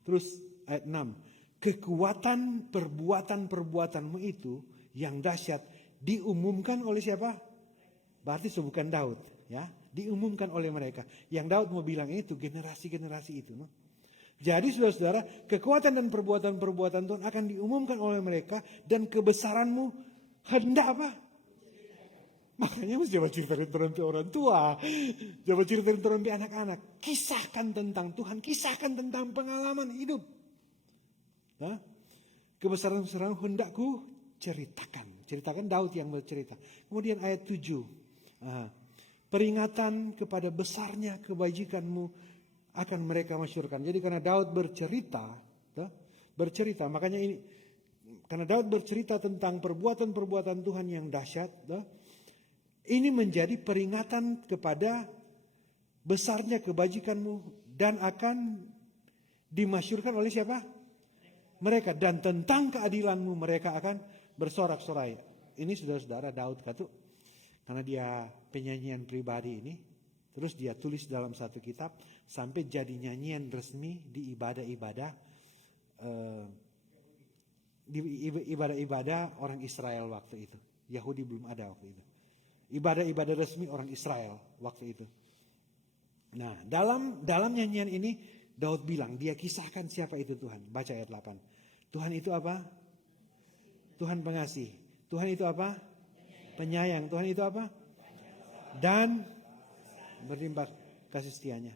Terus ayat 6. Kekuatan perbuatan-perbuatanmu itu yang dahsyat diumumkan oleh siapa? Berarti bukan Daud. Ya, diumumkan oleh mereka. Yang Daud mau bilang itu generasi-generasi itu. Jadi saudara-saudara, kekuatan dan perbuatan-perbuatan Tuhan akan diumumkan oleh mereka dan kebesaranmu hendak apa? Makanya mesti coba ceritain terhenti orang tua, coba ceritain terhenti anak-anak, kisahkan tentang Tuhan, kisahkan tentang pengalaman hidup. Kebesaran-kebesaran hendakku ceritakan Daud yang bercerita. Kemudian ayat 7. Peringatan kepada besarnya kebajikanmu akan mereka masyurkan. Jadi karena Daud bercerita, makanya ini, karena Daud bercerita tentang perbuatan-perbuatan Tuhan yang dahsyat, ini menjadi peringatan kepada besarnya kebajikanmu dan akan dimasyurkan oleh siapa? Mereka. Dan tentang keadilanmu mereka akan bersorak-sorai. Ini saudara-saudara Daud kata, karena dia penyanyian pribadi ini, terus dia tulis dalam satu kitab sampai jadi nyanyian resmi di ibadah-ibadah orang Israel waktu itu. Yahudi belum ada waktu itu. Ibadah-ibadah resmi orang Israel waktu itu. Nah, dalam nyanyian ini Daud bilang, dia kisahkan siapa itu Tuhan. Baca ayat 8. Tuhan itu apa? Tuhan pengasih. Tuhan itu apa? Penyayang. Tuhan itu apa? Dan berlimpah kasih setianya.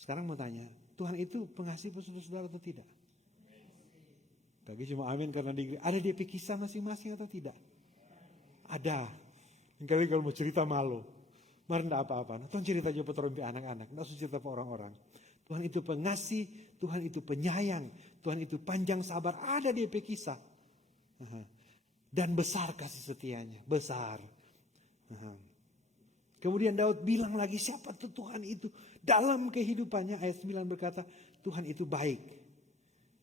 Sekarang mau tanya, Tuhan itu pengasih saudara atau tidak? Bagi cuma amin karena ada DP kisah masing-masing atau tidak? Ada. Kali kalau mau cerita malu. Mari enggak apa-apa. Tuhan cerita aja peterompi anak-anak. Enggak usah cerita ke orang-orang. Tuhan itu pengasih, Tuhan itu penyayang, Tuhan itu panjang sabar. Ada DP kisah. Dan besar kasih setianya. Besar. Kemudian Daud bilang lagi siapa tuh Tuhan itu. Dalam kehidupannya ayat 9 berkata Tuhan itu baik.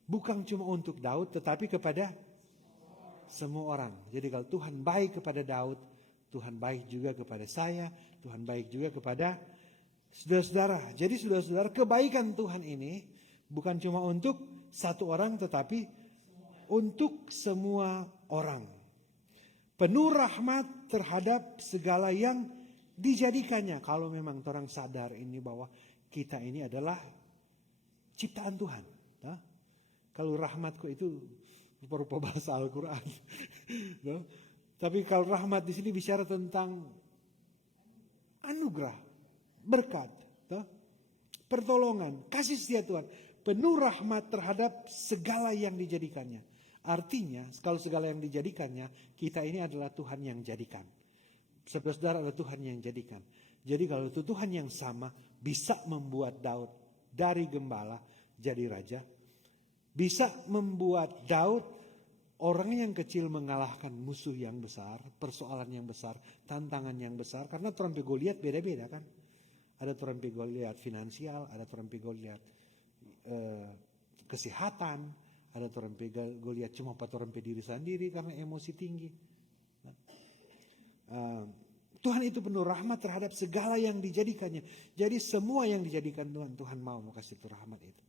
Bukan cuma untuk Daud tetapi kepada semua orang. Jadi kalau Tuhan baik kepada Daud, Tuhan baik juga kepada saya, Tuhan baik juga kepada saudara-saudara. Jadi saudara-saudara, kebaikan Tuhan ini bukan cuma untuk satu orang tetapi untuk semua orang. Penuh rahmat terhadap segala yang dijadikannya. Kalau memang orang sadar ini bahwa kita ini adalah ciptaan Tuhan. Nah, kalau rahmatku itu rupa-rupa bahasa Al-Quran. Nah, tapi kalau rahmat di sini bicara tentang anugerah, berkat, pertolongan, kasih setia Tuhan. Penuh rahmat terhadap segala yang dijadikannya. Artinya kalau segala yang dijadikannya, kita ini adalah Tuhan yang jadikan. Saudara adalah Tuhan yang jadikan. Jadi kalau itu Tuhan yang sama bisa membuat Daud dari gembala jadi raja. Bisa membuat Daud orang yang kecil mengalahkan musuh yang besar, persoalan yang besar, tantangan yang besar. Karena terompi Goliat beda-beda kan. Ada terompi Goliat finansial, ada terompi Goliat kesehatan, ada terompi Goliat cuma terompi diri sendiri karena emosi tinggi. Tuhan itu penuh rahmat terhadap segala yang dijadikannya. Jadi semua yang dijadikan Tuhan, Tuhan mau kasih itu rahmat itu.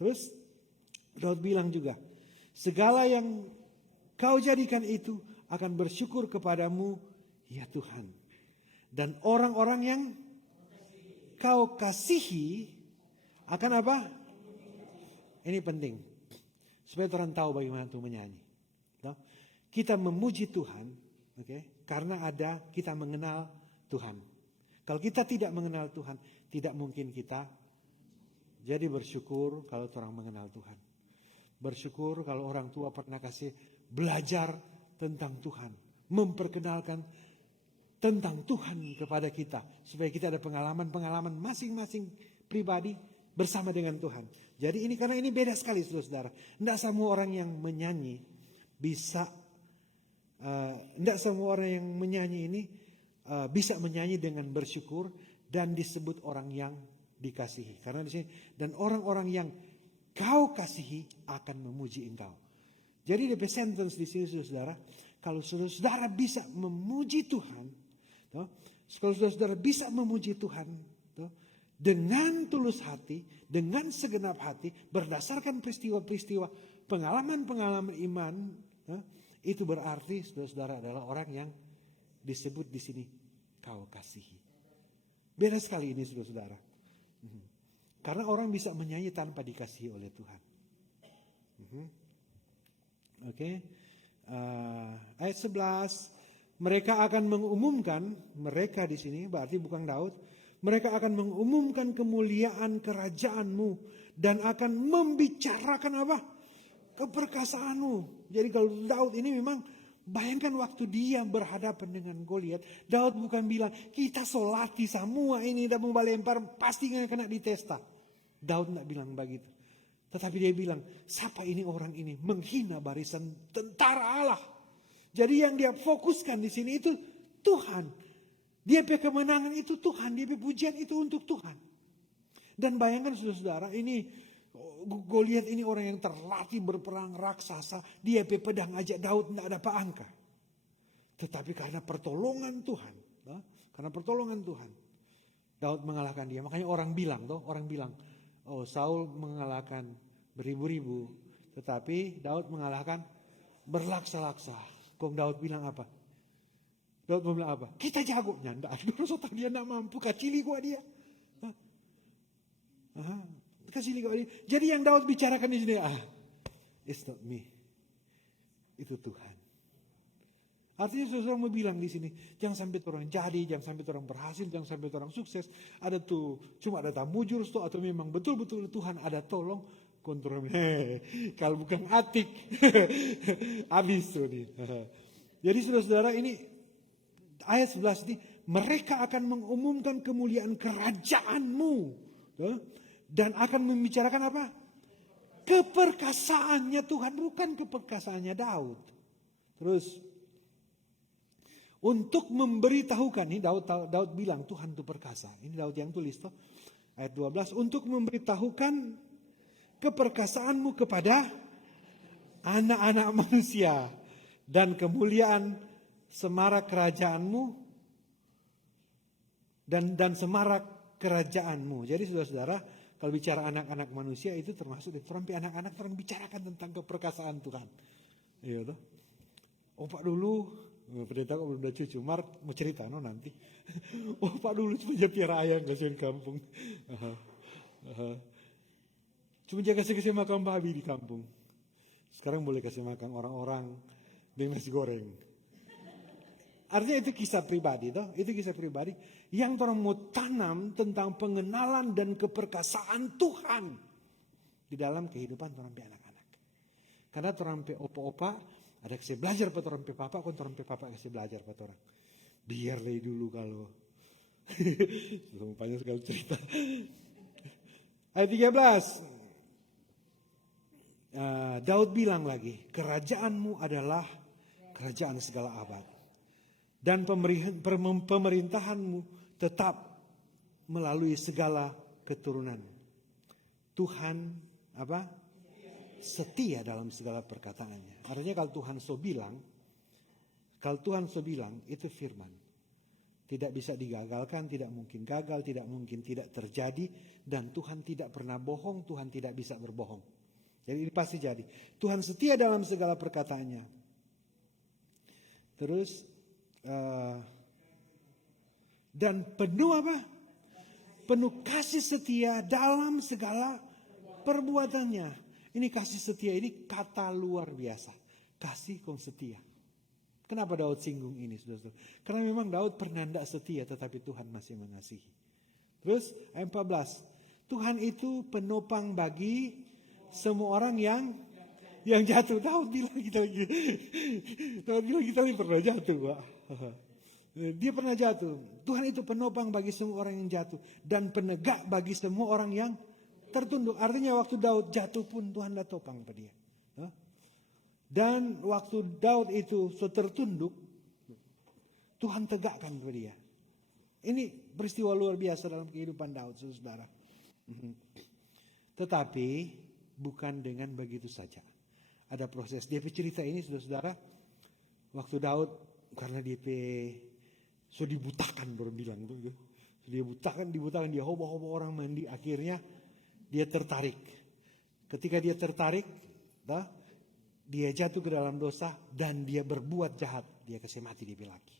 Terus Daud bilang juga, segala yang kau jadikan itu akan bersyukur kepadamu, ya Tuhan. Dan orang-orang yang kau kasihi akan apa? Ini penting. Supaya orang tahu bagaimana itu menyanyi. No? Kita memuji Tuhan, karena kita mengenal Tuhan. Kalau kita tidak mengenal Tuhan, tidak mungkin kita jadi bersyukur kalau orang mengenal Tuhan. Bersyukur kalau orang tua pernah kasih belajar tentang Tuhan. Memperkenalkan tentang Tuhan kepada kita. Supaya kita ada pengalaman-pengalaman masing-masing pribadi bersama dengan Tuhan. Jadi karena ini beda sekali saudara. Tidak semua orang yang menyanyi bisa, tidak semua orang yang menyanyi ini bisa menyanyi dengan bersyukur dan disebut orang yang dikasihi. Karena di sini, dan orang-orang yang kau kasihi akan memuji engkau. Jadi the sentence di sini saudara, kalau saudara bisa memuji Tuhan, kalau saudara bisa memuji Tuhan dengan tulus hati, dengan segenap hati, berdasarkan peristiwa-peristiwa, pengalaman-pengalaman iman, itu berarti saudara adalah orang yang disebut di sini kau kasihi. Beda sekali ini saudara. Karena orang bisa menyanyi tanpa dikasihi oleh Tuhan. Ayat 11, mereka akan mengumumkan, mereka di sini berarti bukan Daud, mereka akan mengumumkan kemuliaan kerajaanmu dan akan membicarakan apa? Keperkasaanmu. Jadi kalau Daud ini memang, bayangkan waktu dia berhadapan dengan Goliat, Daud bukan bilang, kita solati semua ini dan mau lempar, pasti nggak kena ditesta. Daud tidak bilang begitu. Tetapi dia bilang, siapa ini orang ini? Menghina barisan tentara Allah. Jadi yang dia fokuskan di sini itu Tuhan. Dia punya kemenangan itu Tuhan, dia punya pujian itu untuk Tuhan. Dan bayangkan saudara-saudara, ini Goliat ini orang yang terlatih berperang raksasa, dia punya pedang aja Daud tidak dapat angka. Tetapi karena pertolongan Tuhan, Daud mengalahkan dia. Makanya orang bilang, oh Saul mengalahkan beribu-ribu, tetapi Daud mengalahkan berlaksa-laksa. Kong Daud bilang apa? Daud bilang apa? Kita jago. Nyandak. Dia tidak mampu. Kacili gua dia. Kacili gua dia. Jadi yang Daud bicarakan di sini, it's not me. Itu Tuhan. Artinya saudara mau bilang di sini, jangan sampai orang jadi, jangan sampai orang berhasil, jangan sampai orang sukses. Ada tuh, cuma ada tamujur atau memang betul-betul Tuhan ada tolong. Kontrol. Kalau bukan atik, habis tuh nih. Jadi saudara-saudara ini, ayat 11 ini, mereka akan mengumumkan kemuliaan kerajaanmu. Dan akan membicarakan apa? Keperkasaannya Tuhan, bukan keperkasaannya Daud. Terus, untuk memberitahukan, ini Daud bilang Tuhan itu perkasa. Ini Daud yang tulis tuh. Ayat 12, untuk memberitahukan keperkasaanmu kepada anak-anak manusia. Dan kemuliaan semarak kerajaanmu dan semarak kerajaanmu. Jadi saudara-saudara, kalau bicara anak-anak manusia itu termasuk sampai anak-anak orang bicarakan tentang keperkasaan Tuhan. Iya toh. Opak dulu, pendeta kok belum ada cucu, Mart mau cerita nanti. Opak dulu cuma piara ayam kasihin kampung. Cuma jaga kasih makan babi di kampung. Sekarang boleh kasih makan orang-orang dengan nasi goreng. Artinya itu kisah pribadi, toh? Itu kisah pribadi yang orang mau tanam tentang pengenalan dan keperkasaan Tuhan di dalam kehidupan orang pe anak-anak. Karena orang pe opa-opa ada kasih belajar pada orang pe papa, kon orang pe papa kasih belajar pada orang. Biar lagi dulu kalau panjang sekali cerita. Ayat 13. Daud bilang lagi, kerajaanmu adalah kerajaan segala abad. Dan pemerintahanmu tetap melalui segala keturunan. Tuhan apa? Setia dalam segala perkataannya. Artinya kalau Tuhan so bilang, itu firman. Tidak bisa digagalkan, tidak mungkin gagal, tidak mungkin tidak terjadi. Dan Tuhan tidak pernah bohong, Tuhan tidak bisa berbohong. Jadi ini pasti jadi. Tuhan setia dalam segala perkataannya. Terus dan penuh apa? Penuh kasih setia dalam segala perbuatannya. Ini kasih setia, ini kata luar biasa. Kasih kong setia. Kenapa Daud singgung ini, saudara-saudara? Karena memang Daud pernah tidak setia, tetapi Tuhan masih mengasihi. Terus ayat 14. Tuhan itu penopang bagi semua orang yang jatuh. Daud bilang kita lagi pernah jatuh, Pak. Dia pernah jatuh. Tuhan itu penopang bagi semua orang yang jatuh dan penegak bagi semua orang yang tertunduk. Artinya waktu Daud jatuh pun Tuhan dah topang pada dia. Dan waktu Daud itu tertunduk, Tuhan tegakkan pada dia. Ini peristiwa luar biasa dalam kehidupan Daud, saudara. Tetapi bukan dengan begitu saja. Ada proses. Dia cerita ini, saudara. Waktu Daud, karena dia sudah dibutakan, orang bilang tuh. Dia dibutakan, dia hoba-hoba orang mandi. Akhirnya dia tertarik. Ketika dia tertarik, dia jatuh ke dalam dosa dan dia berbuat jahat. Dia kasih mati dia lagi.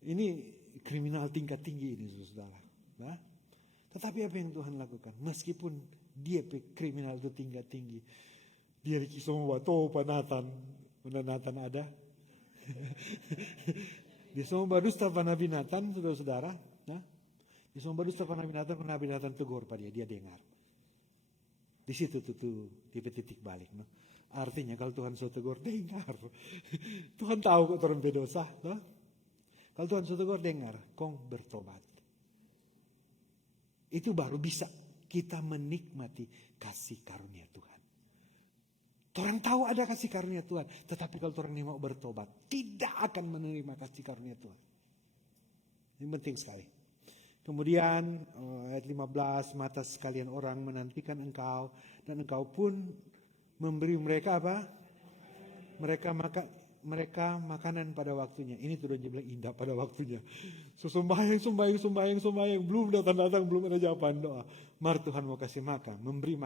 Ini kriminal tingkat tinggi ini, saudara. Tetapi apa yang Tuhan lakukan? Meskipun dia kriminal itu tingkat tinggi, dia semua topa Nathan ada. Dia semua dusta pada Nabi Nathan, saudara. Dia semua dusta pada Nabi Nathan tegur pada dia dengar. Di situ tuh titik balik. No? Artinya kalau Tuhan sudah tegur, dengar. Tuhan tahu kok orang berdosa. No? Kalau Tuhan sudah tegur, dengar. Kong bertobat. Itu baru bisa kita menikmati kasih karunia Tuhan. Orang tahu ada kasih karunia Tuhan. Tetapi kalau orang ini mau bertobat, tidak akan menerima kasih karunia Tuhan. Ini penting sekali. Kemudian ayat 15, mata sekalian orang menantikan engkau dan engkau pun memberi mereka apa? Mereka makanan pada waktunya. Ini tuh dia bilang indah pada waktunya. Sembahyang, belum datang, belum ada jawaban doa. Mari Tuhan mau kasih makan, memberi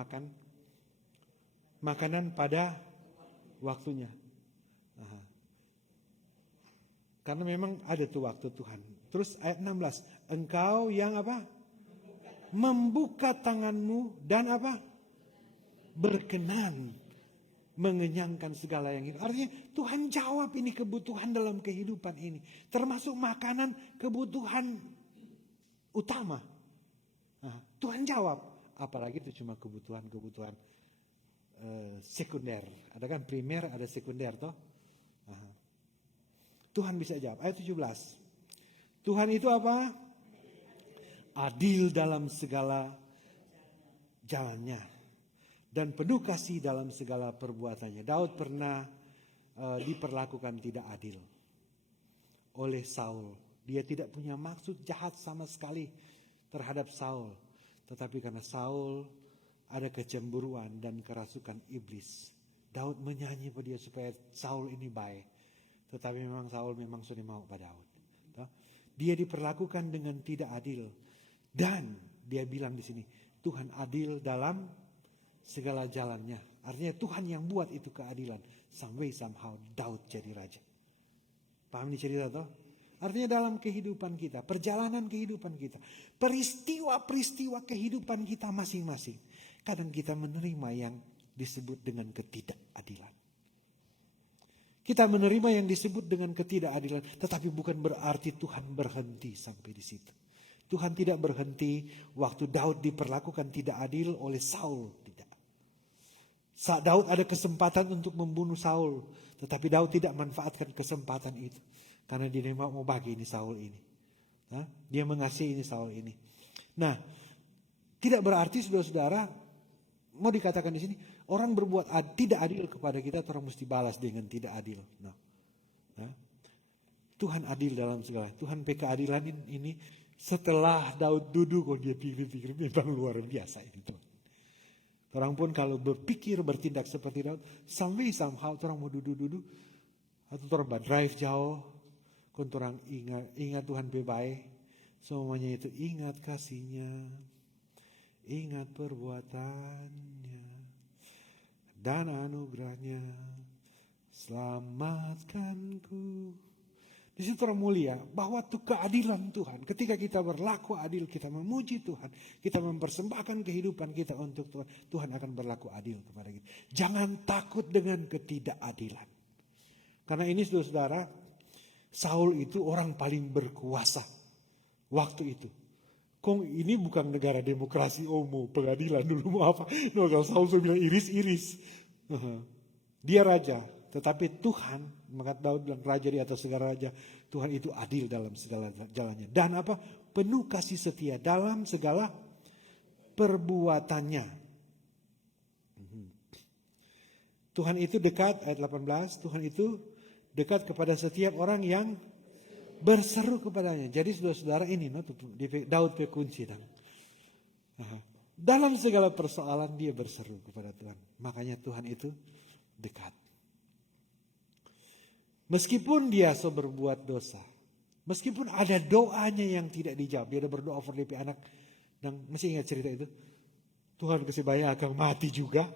makanan pada waktunya. Karena memang ada tuh waktu Tuhan. Terus ayat 16. Engkau yang apa? Membuka tanganmu dan apa? Berkenan mengenyangkan segala yang hidup. Artinya Tuhan jawab ini kebutuhan dalam kehidupan ini. Termasuk makanan kebutuhan utama. Tuhan jawab. Apalagi itu cuma kebutuhan sekunder. Ada kan primer, ada sekunder toh. Tuhan bisa jawab. Ayat 17. Tuhan itu apa? Adil dalam segala jalannya. Dan penuh kasih dalam segala perbuatannya. Daud pernah diperlakukan tidak adil oleh Saul. Dia tidak punya maksud jahat sama sekali terhadap Saul. Tetapi karena Saul ada kecemburuan dan kerasukan iblis. Daud menyanyi pada dia supaya Saul ini baik. Tetapi memang Saul memang sudah mau pada Daud. Dia diperlakukan dengan tidak adil. Dan dia bilang di sini, Tuhan adil dalam segala jalannya. Artinya Tuhan yang buat itu keadilan. Somehow Daud jadi raja. Paham ini cerita toh? Artinya dalam kehidupan kita, perjalanan kehidupan kita, peristiwa-peristiwa kehidupan kita masing-masing. Kadang kita menerima yang disebut dengan ketidakadilan. Kita menerima yang disebut dengan ketidakadilan, tetapi bukan berarti Tuhan berhenti sampai di situ. Tuhan tidak berhenti waktu Daud diperlakukan tidak adil oleh Saul. Tidak. Daud ada kesempatan untuk membunuh Saul, tetapi Daud tidak manfaatkan kesempatan itu. Karena dia mau bagi ini Saul ini. Dia mengasihi ini Saul ini. Nah, tidak berarti saudara-saudara, mau dikatakan di sini, orang berbuat tidak adil kepada kita, orang mesti balas dengan tidak adil. Tuhan adil dalam segala. Tuhan keadilan ini setelah Daud duduk, kalau dia pikir-pikir memang luar biasa ini Tuhan. Orang pun kalau berpikir bertindak seperti Daud, somehow orang mau duduk-duduk, atau orang drive jauh, orang ingat Tuhan bebaik, semuanya itu ingat kasihnya, ingat perbuatannya dan anugerahnya, selamatkanku. Di situ orang mulia bahwa itu keadilan Tuhan. Ketika kita berlaku adil, kita memuji Tuhan, kita mempersembahkan kehidupan kita untuk Tuhan, Tuhan akan berlaku adil kepada kita. Jangan takut dengan ketidakadilan. Karena ini saudara, Saul itu orang paling berkuasa waktu itu. Kong ini bukan negara demokrasi, mau pengadilan dulu mau apa. No, kalau Saul bilang iris-iris. Dia raja, tetapi Tuhan, maka Daud bilang raja di atas segala raja, Tuhan itu adil dalam segala jalannya. Dan apa? Penuh kasih setia dalam segala perbuatannya. Tuhan itu dekat, ayat 18, Tuhan itu dekat kepada setiap orang yang berseru kepadanya. Jadi saudara-saudara ini, Daud punya kunci. Dalam segala persoalan dia berseru kepada Tuhan. Makanya Tuhan itu dekat. Meskipun dia berbuat dosa, meskipun ada doanya yang tidak dijawab, dia ada berdoa for DP anak, dan masih ingat cerita itu, Tuhan kasih bayang akan mati juga.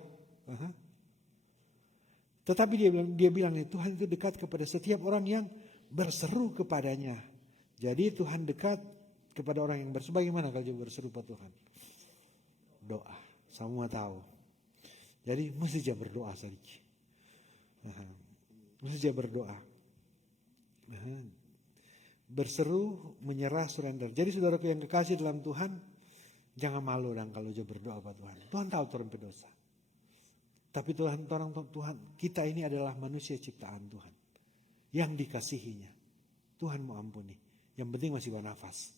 Tetapi dia bilang Tuhan itu dekat kepada setiap orang yang berseru kepadanya. Jadi Tuhan dekat kepada orang yang berseru. Bagaimana kalau dia berseru pada Tuhan? Doa, semua tahu. Jadi mesti dia berdoa sedikit. Mesti dia berdoa. Berseru, menyerah, surrender. Jadi saudaraku yang kekasih dalam Tuhan, jangan malu dong kalau dia berdoa pada Tuhan. Tuhan tahu orang berdosa. Tapi Tuhan, kita ini adalah manusia ciptaan Tuhan. Yang dikasihinya. Tuhan mau ampuni. Yang penting masih bernafas.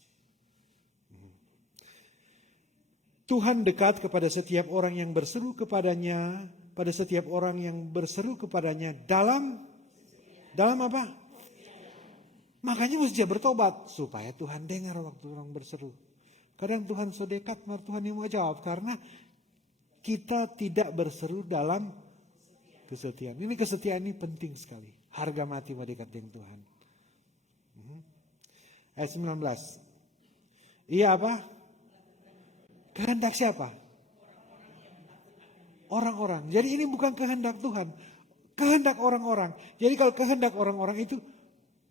Tuhan dekat kepada setiap orang yang berseru kepadanya. Pada setiap orang yang berseru kepadanya dalam apa? Makanya mesti dia bertobat supaya Tuhan dengar waktu orang berseru. Kadang Tuhan so dekat, Tuhan yang mau jawab karena kita tidak berseru dalam kesetiaan. Ini kesetiaan ini penting sekali. Harga mati mau dekat dengan Tuhan. Ayat 19. Iya apa? Kehendak siapa? Orang-orang. Jadi ini bukan kehendak Tuhan. Kehendak orang-orang. Jadi kalau kehendak orang-orang itu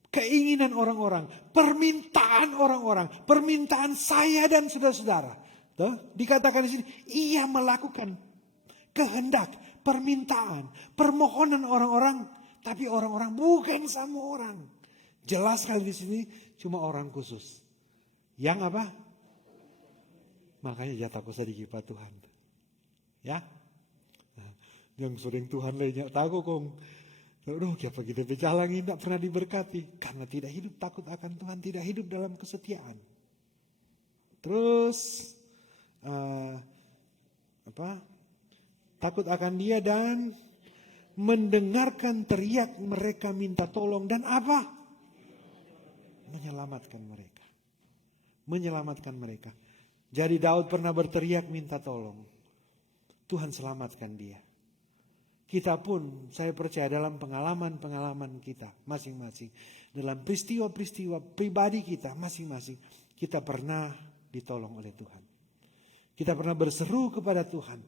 keinginan orang-orang. Permintaan orang-orang. Permintaan saya dan saudara-saudara. Dikatakan di sini. Ia melakukan kehendak. Permintaan. Permohonan orang-orang. Tapi orang-orang bukan sama orang. Jelas sekali di sini. Cuma orang khusus. Yang apa? Makanya jatah takut sedikit Pak Tuhan. Ya. Yang sering Tuhan lainnya tahu kong. Aduh, siapa kita berjalan ini tidak pernah diberkati. Karena tidak hidup takut akan Tuhan. Tidak hidup dalam kesetiaan. Terus. Takut akan dia dan. Mendengarkan teriak mereka minta tolong. Dan apa? Menyelamatkan mereka. Menyelamatkan mereka. Jadi Daud pernah berteriak minta tolong. Tuhan selamatkan dia. Kita pun saya percaya dalam pengalaman-pengalaman kita masing-masing. Dalam peristiwa-peristiwa pribadi kita masing-masing. Kita pernah ditolong oleh Tuhan. Kita pernah berseru kepada Tuhan.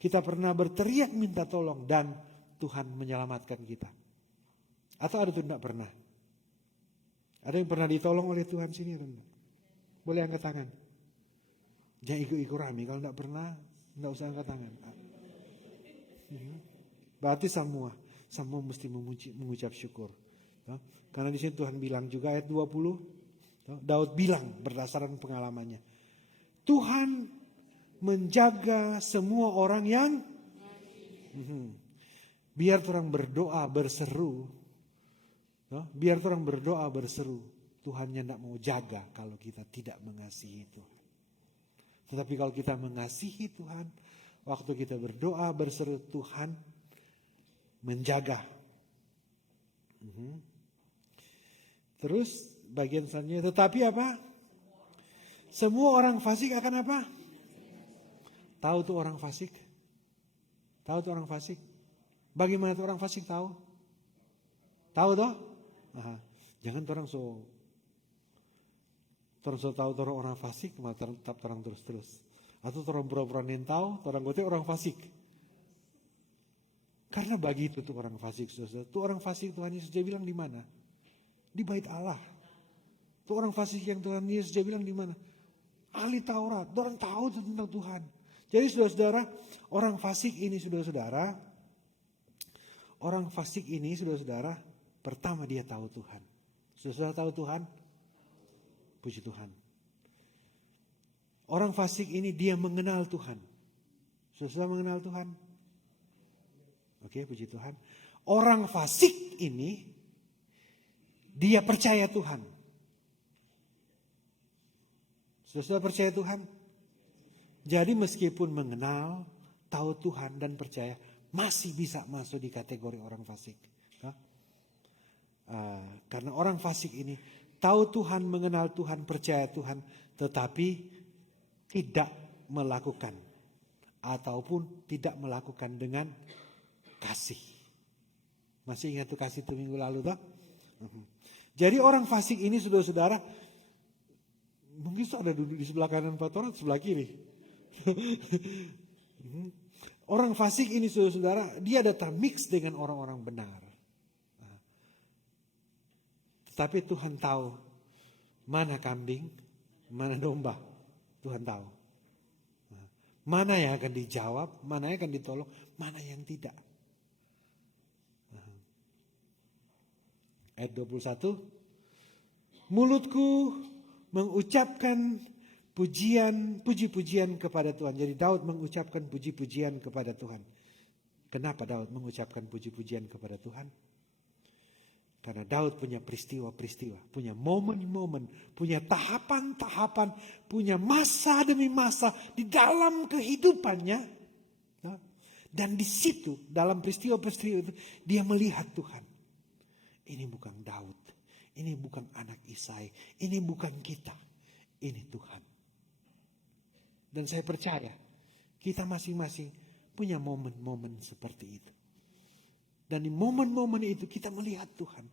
Kita pernah berteriak minta tolong dan Tuhan menyelamatkan kita. Atau ada yang tidak pernah? Ada yang pernah ditolong oleh Tuhan sini? Boleh angkat tangan. Jangan ikut-ikut rame. Kalau tidak pernah, tidak usah angkat tangan. Berarti semua mesti mengucap syukur. Karena di sini Tuhan bilang juga ayat 20. Daud bilang berdasarkan pengalamannya. Tuhan menjaga semua orang yang biar orang berdoa berseru. Biar orang berdoa berseru. Tuhannya tidak mau jaga kalau kita tidak mengasihi Tuhan. Tetapi kalau kita mengasihi Tuhan, waktu kita berdoa berseru Tuhan menjaga. Terus bagian selanjutnya, tetapi apa? Semua orang fasik akan apa? Tahu tuh orang fasik? Tahu tuh orang fasik? Bagaimana tuh orang fasik tahu? Tahu toh? Jangan orang tahu orang fasik, malah tetap orang terus-terus. Atau orang pura-pura nentau, orang gote orang fasik. Karena bagi itu tuh orang fasik, saudara. Tuh orang fasik Tuhan Yesus dia bilang di mana? Di bait Allah. Tuh orang fasik yang Tuhan Yesus dia bilang di mana? Ahli Taurat. Orang tahu tentang Tuhan. Jadi saudara-saudara, orang fasik ini saudara-saudara, pertama dia tahu Tuhan. Saudara tahu Tuhan? Puji Tuhan. Orang fasik ini dia mengenal Tuhan. Saudara mengenal Tuhan? Oke, puji Tuhan. Orang fasik ini dia percaya Tuhan. Saudara percaya Tuhan? Jadi meskipun mengenal, tahu Tuhan dan percaya, masih bisa masuk di kategori orang fasik. Karena orang fasik ini tahu Tuhan, mengenal Tuhan, percaya Tuhan, tetapi tidak melakukan. Ataupun tidak melakukan dengan kasih. Masih ingat tuh kasih tuh minggu lalu toh? Jadi orang fasik ini saudara-saudara, mungkin ada duduk di sebelah kanan Pak Torat, sebelah kiri. Orang fasik ini saudara-saudara, dia datang mix dengan orang-orang benar. Tetapi Tuhan tahu mana kambing, mana domba. Tuhan tahu. Mana yang akan dijawab, mana yang akan ditolong, mana yang tidak. Ayat 21. Mulutku mengucapkan puji-pujian kepada Tuhan. Jadi Daud mengucapkan puji-pujian kepada Tuhan. Kenapa Daud mengucapkan puji-pujian kepada Tuhan? Karena Daud punya peristiwa-peristiwa, punya momen-momen, punya tahapan-tahapan, punya masa demi masa di dalam kehidupannya. Dan di situ, dalam peristiwa-peristiwa itu, dia melihat Tuhan. Ini bukan Daud, ini bukan anak Isai, ini bukan kita, ini Tuhan. Dan saya percaya, kita masing-masing punya momen-momen seperti itu. Dan di momen-momen itu kita melihat Tuhan.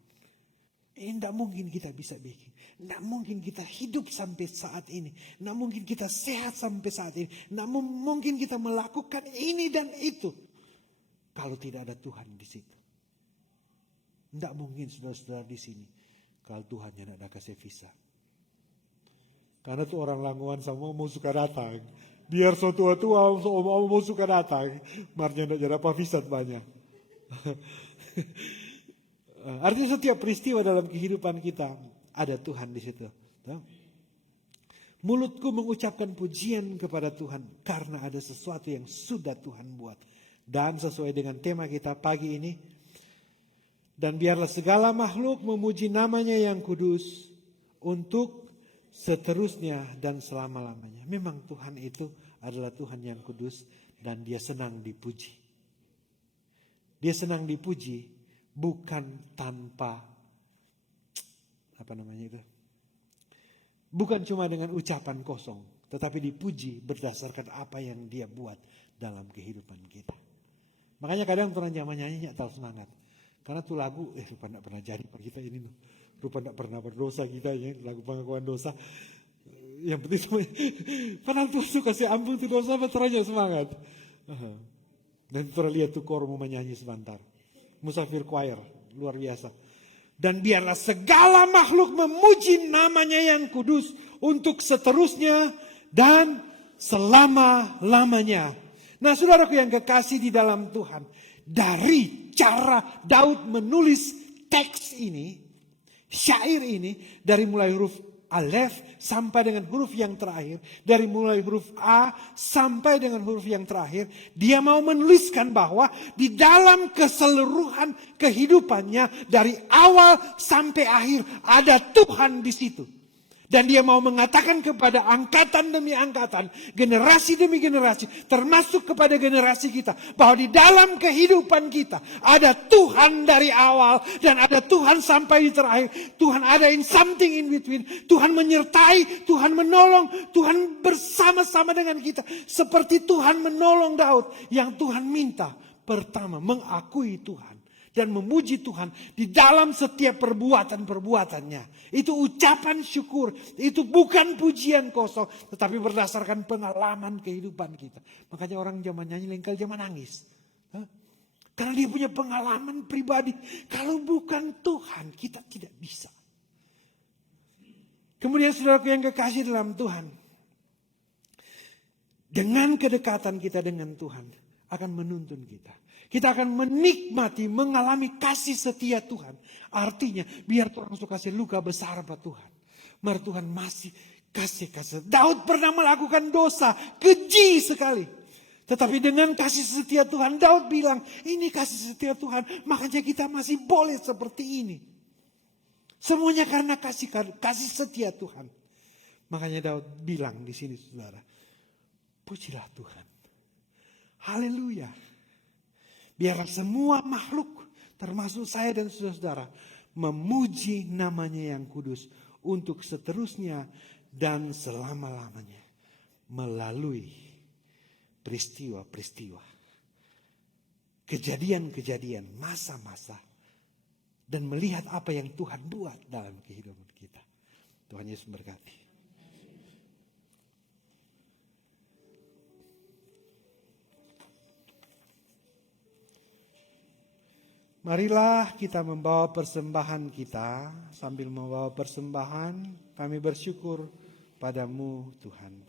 Ini tidak mungkin kita bisa bikin. Tidak mungkin kita hidup sampai saat ini. Tidak mungkin kita sehat sampai saat ini. Tidak mungkin kita melakukan ini dan itu. Kalau tidak ada Tuhan di situ. Tidak mungkin saudara-saudara di sini. Kalau Tuhan yang tidak ada kasih visa. Karena tuh orang Languan semua mau suka datang. Biar so tua-tua mau suka datang. Marnya tidak ada apa visa banyak. Artinya setiap peristiwa dalam kehidupan kita ada Tuhan di situ. Mulutku mengucapkan pujian kepada Tuhan karena ada sesuatu yang sudah Tuhan buat. Dan sesuai dengan tema kita pagi ini, dan biarlah segala makhluk memuji namanya yang kudus untuk seterusnya dan selama-lamanya. Memang Tuhan itu adalah Tuhan yang kudus dan dia senang dipuji. Dia senang dipuji bukan tanpa bukan cuma dengan ucapan kosong, tetapi dipuji berdasarkan apa yang dia buat dalam kehidupan kita. Makanya kadang orang zaman nyanyi tahu semangat. Karena tuh lagu rupa tidak pernah jadi per kita ini. Rupa tidak pernah berdosa kita ya, lagu pengakuan dosa. Yang penting padahal tuh suka kasih ampun tuh dosa aja semangat. Dan terlihat tuh kor mau menyanyi sebentar. Musafir choir, luar biasa. Dan biarlah segala makhluk memuji namanya yang kudus untuk seterusnya dan selama-lamanya. Nah saudaraku yang kekasih di dalam Tuhan. Dari cara Daud menulis teks ini, syair ini, dari mulai huruf Alef sampai dengan huruf yang terakhir. Dari mulai huruf A sampai dengan huruf yang terakhir. Dia mau menuliskan bahwa di dalam keseluruhan kehidupannya dari awal sampai akhir ada Tuhan di situ. Dan dia mau mengatakan kepada angkatan demi angkatan, generasi demi generasi, termasuk kepada generasi kita, bahwa di dalam kehidupan kita ada Tuhan dari awal dan ada Tuhan sampai di terakhir. Tuhan ada in something in between. Tuhan menyertai, Tuhan menolong, Tuhan bersama-sama dengan kita. Seperti Tuhan menolong Daud yang Tuhan minta pertama mengakui Tuhan. dan memuji Tuhan di dalam setiap perbuatan-perbuatannya. Itu ucapan syukur, itu bukan pujian kosong, tetapi berdasarkan pengalaman kehidupan kita. Makanya orang zaman nyanyi lengkal zaman nangis. Hah? Karena dia punya pengalaman pribadi. Kalau bukan Tuhan, kita tidak bisa. Kemudian saudaraku yang kekasih dalam Tuhan, dengan kedekatan kita dengan Tuhan akan menuntun kita. Kita akan menikmati, mengalami kasih setia Tuhan. Artinya, biar orang suka kasih luka besar pada Tuhan. Mari Tuhan masih kasih. Daud pernah melakukan dosa, keji sekali. Tetapi dengan kasih setia Tuhan, Daud bilang, ini kasih setia Tuhan, makanya kita masih boleh seperti ini. Semuanya karena kasih setia Tuhan. Makanya Daud bilang di sini, saudara, pujilah Tuhan. Haleluya. Biarlah semua makhluk, termasuk saya dan saudara-saudara, memuji namanya yang kudus untuk seterusnya dan selama-lamanya. Melalui peristiwa-peristiwa, kejadian-kejadian, masa-masa, dan melihat apa yang Tuhan buat dalam kehidupan kita. Tuhan Yesus berkati. Marilah kita membawa persembahan kita. Sambil membawa persembahan, kami bersyukur padamu Tuhan.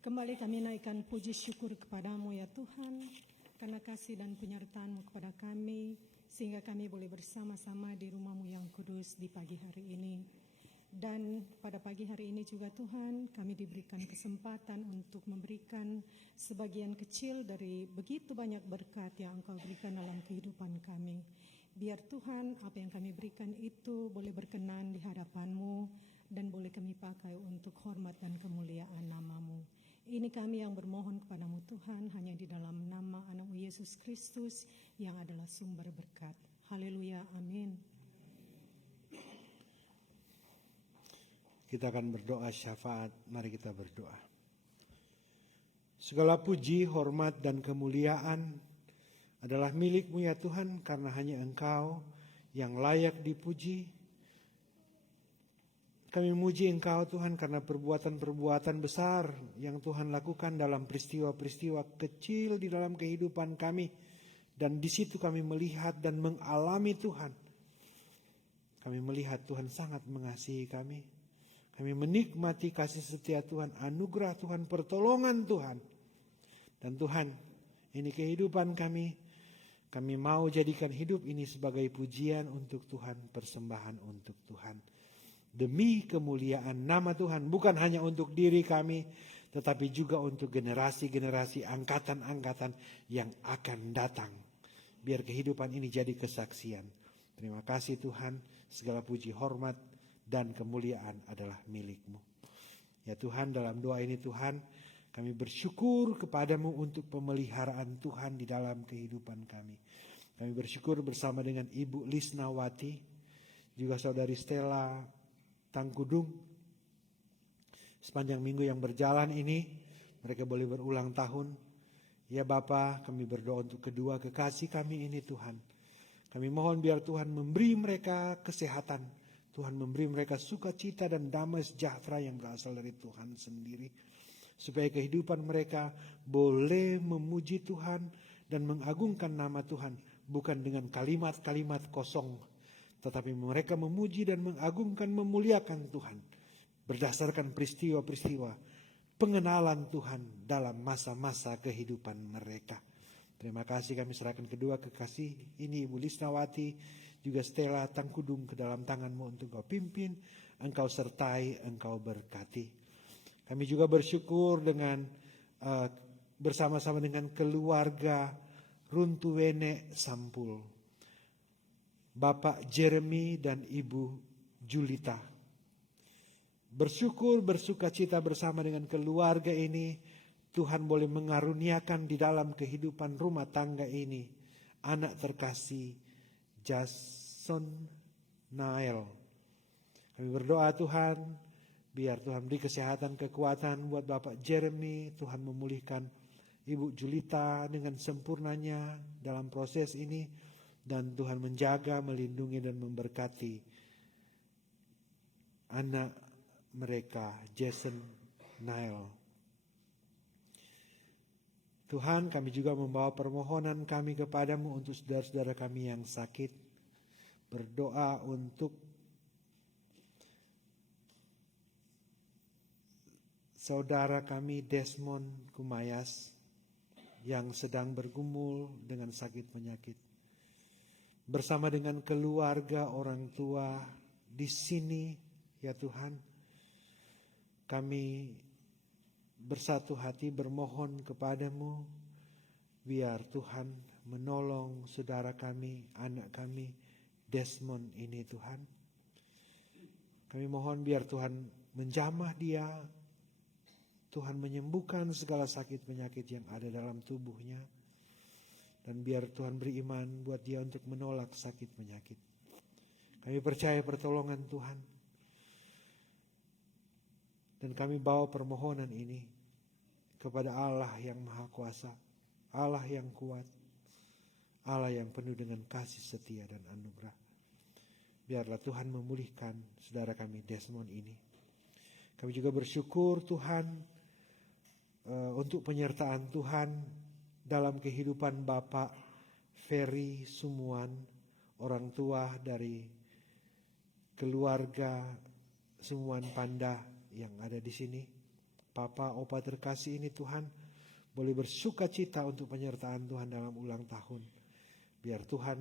Kembali kami naikkan puji syukur kepadamu ya Tuhan, karena kasih dan penyertaan-Mu kepada kami. sehingga kami boleh bersama-sama di rumah-Mu yang kudus di pagi hari ini. Dan pada pagi hari ini juga Tuhan, kami diberikan kesempatan untuk memberikan sebagian kecil dari begitu banyak berkat yang Engkau berikan dalam kehidupan kami. Biar Tuhan, apa yang kami berikan itu boleh berkenan di hadapan-Mu dan boleh kami pakai untuk hormat dan kemuliaan nama-Mu. Ini kami yang bermohon kepadamu Tuhan, hanya di dalam nama anak-Mu Yesus Kristus yang adalah sumber berkat. Haleluya, amin. Kita akan berdoa syafaat. Mari kita berdoa. Segala puji, hormat, dan kemuliaan adalah milik-Mu ya Tuhan, karena hanya Engkau yang layak dipuji. Kami memuji Engkau Tuhan karena perbuatan-perbuatan besar yang Tuhan lakukan dalam peristiwa-peristiwa kecil di dalam kehidupan kami. Dan di situ kami melihat dan mengalami Tuhan. Kami melihat Tuhan sangat mengasihi kami. Kami menikmati kasih setia Tuhan, anugerah Tuhan, pertolongan Tuhan. Dan Tuhan, ini kehidupan kami. Kami mau jadikan hidup ini sebagai pujian untuk Tuhan, persembahan untuk Tuhan. Demi kemuliaan nama Tuhan, bukan hanya untuk diri kami, tetapi juga untuk generasi-generasi angkatan-angkatan yang akan datang. Biar kehidupan ini jadi kesaksian. Terima kasih Tuhan, segala puji, hormat, dan kemuliaan adalah milik-Mu. Ya Tuhan, dalam doa ini Tuhan, kami bersyukur kepadamu untuk pemeliharaan Tuhan di dalam kehidupan kami. Kami bersyukur bersama dengan Ibu Lisnawati, juga Saudari Stella Tangkudung. Sepanjang minggu yang berjalan ini, mereka boleh berulang tahun. Ya Bapa, kami berdoa untuk kedua kekasih kami ini Tuhan. Kami mohon biar Tuhan memberi mereka kesehatan. Tuhan memberi mereka sukacita dan damai sejahtera yang berasal dari Tuhan sendiri. Supaya kehidupan mereka boleh memuji Tuhan dan mengagungkan nama Tuhan. Bukan dengan kalimat-kalimat kosong. Tetapi mereka memuji dan mengagungkan, memuliakan Tuhan. Berdasarkan peristiwa-peristiwa pengenalan Tuhan dalam masa-masa kehidupan mereka. Terima kasih, kami serahkan kedua kekasih ini, Ibu Lisnawati, juga Stella Tangkudung, ke dalam tangan-Mu untuk Engkau pimpin, Engkau sertai, Engkau berkati. Kami juga bersyukur dengan bersama-sama dengan keluarga Runtuwene Sampul, Bapak Jeremy dan Ibu Julita. Bersyukur, bersukacita bersama dengan keluarga ini, Tuhan boleh mengaruniakan di dalam kehidupan rumah tangga ini anak terkasih Jason Nael. Kami berdoa Tuhan, biar Tuhan beri kesehatan, kekuatan buat Bapak Jeremy. Tuhan memulihkan Ibu Julita dengan sempurnanya dalam proses ini. Dan Tuhan menjaga, melindungi dan memberkati anak mereka, Jason Nael. Tuhan, kami juga membawa permohonan kami kepadamu untuk saudara-saudara kami yang sakit. Berdoa untuk saudara kami Desmond Kumayas yang sedang bergumul dengan sakit penyakit. Bersama dengan keluarga, orang tua di sini, ya Tuhan, kami bersatu hati bermohon kepadamu, biar Tuhan menolong saudara kami, anak kami, Desmond ini Tuhan. Kami mohon biar Tuhan menjamah dia, Tuhan menyembuhkan segala sakit penyakit yang ada dalam tubuhnya. Dan biar Tuhan beri iman buat dia untuk menolak sakit penyakit. Kami percaya pertolongan Tuhan. Dan kami bawa permohonan ini kepada Allah yang Maha Kuasa, Allah yang kuat, Allah yang penuh dengan kasih setia dan anugerah. Biarlah Tuhan memulihkan saudara kami Desmond ini. Kami juga bersyukur Tuhan untuk penyertaan Tuhan dalam kehidupan Bapak Ferry Sumuan, orang tua dari keluarga Sumuan Panda yang ada di sini. Papa, Opa terkasih ini Tuhan boleh bersuka cita untuk penyertaan Tuhan dalam ulang tahun. Biar Tuhan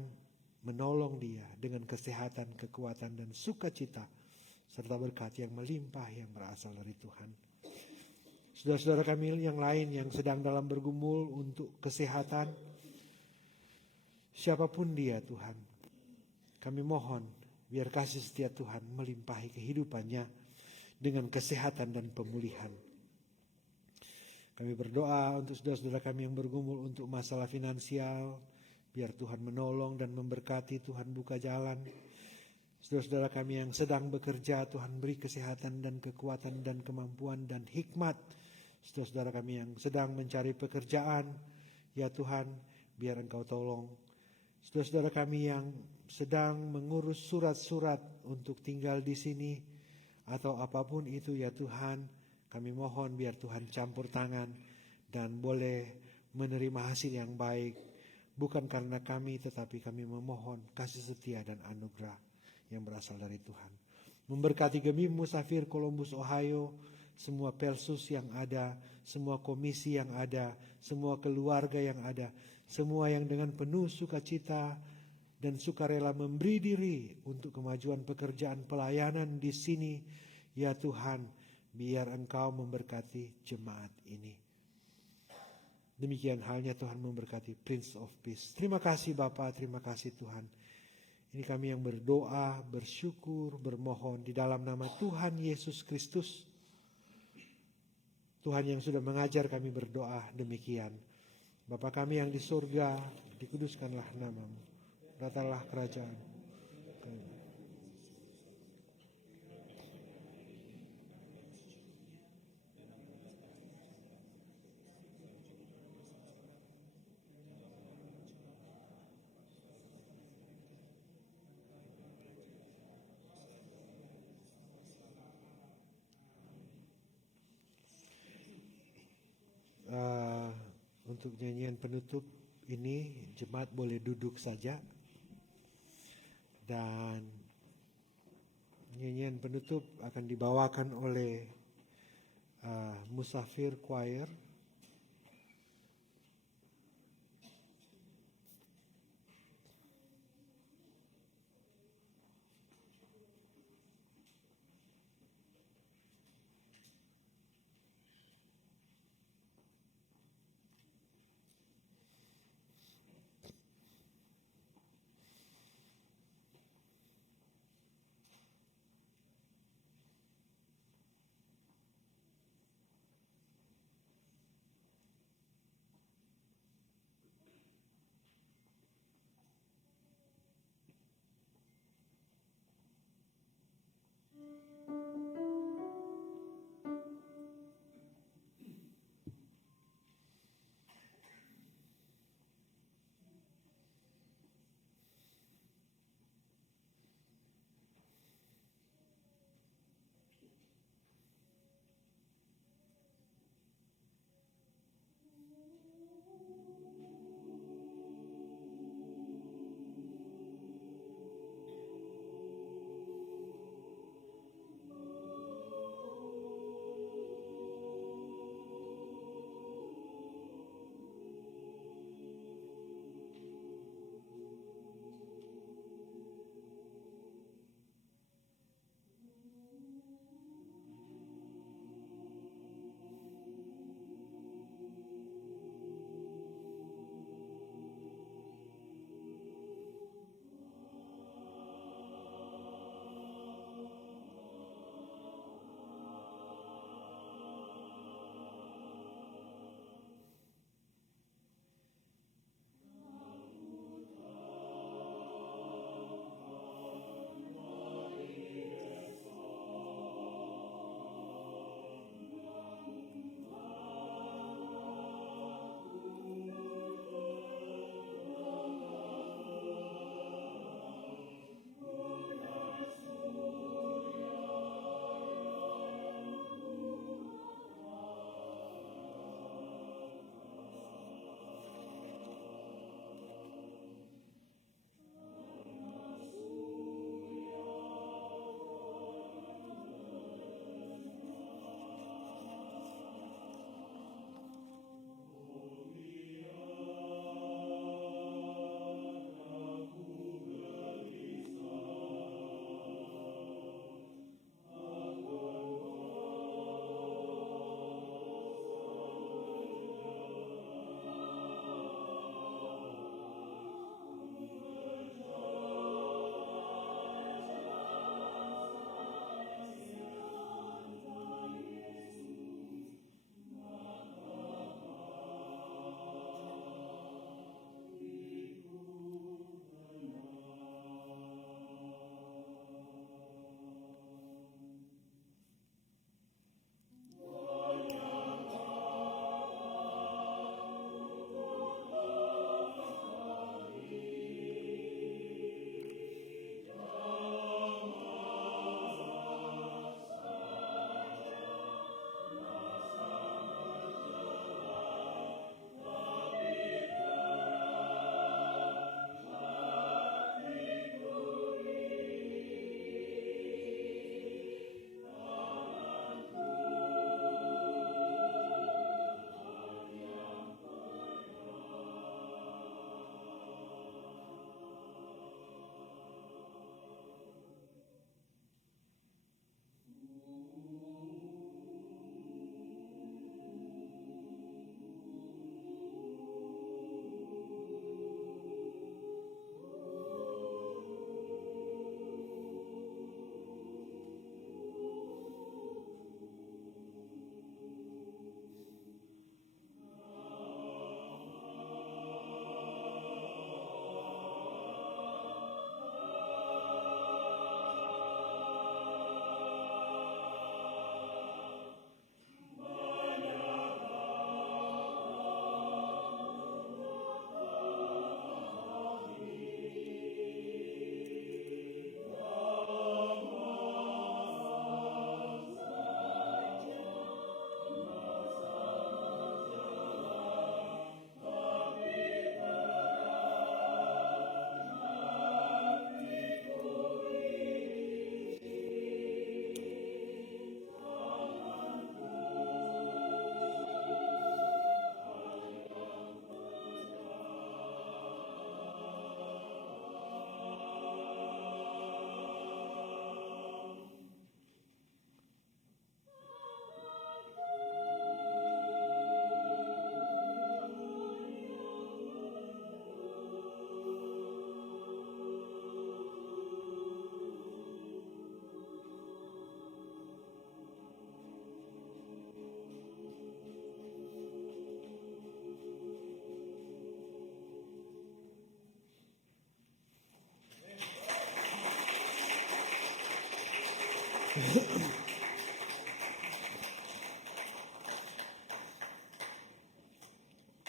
menolong dia dengan kesehatan, kekuatan, dan sukacita, serta berkat yang melimpah yang berasal dari Tuhan. Saudara-saudara kami yang lain yang sedang dalam bergumul untuk kesehatan, siapapun dia Tuhan, kami mohon biar kasih setia Tuhan melimpahi kehidupannya dengan kesehatan dan pemulihan. Kami berdoa untuk saudara-saudara kami yang bergumul untuk masalah finansial, biar Tuhan menolong dan memberkati, Tuhan buka jalan. Saudara-saudara kami yang sedang bekerja, Tuhan beri kesehatan dan kekuatan dan kemampuan dan hikmat. Saudara-saudara kami yang sedang mencari pekerjaan, ya Tuhan, biar Engkau tolong. Saudara-saudara kami yang sedang mengurus surat-surat untuk tinggal di sini, atau apapun itu ya Tuhan, kami mohon biar Tuhan campur tangan dan boleh menerima hasil yang baik. Bukan karena kami, tetapi kami memohon kasih setia dan anugerah yang berasal dari Tuhan. Memberkati Gemi Musafir Columbus, Ohio, semua pelsus yang ada, semua komisi yang ada, semua keluarga yang ada, semua yang dengan penuh sukacita dan sukarela memberi diri untuk kemajuan pekerjaan pelayanan di sini. Ya Tuhan, biar Engkau memberkati jemaat ini. Demikian halnya Tuhan memberkati Prince of Peace. Terima kasih Bapa, terima kasih Tuhan. Ini kami yang berdoa, bersyukur, bermohon di dalam nama Tuhan Yesus Kristus. Tuhan yang sudah mengajar kami berdoa demikian. Bapa kami yang di surga, dikuduskanlah namamu. Datanglah kerajaan. Untuk nyanyian penutup ini jemaat boleh duduk saja, dan nyanyian penutup akan dibawakan oleh Musafir Choir.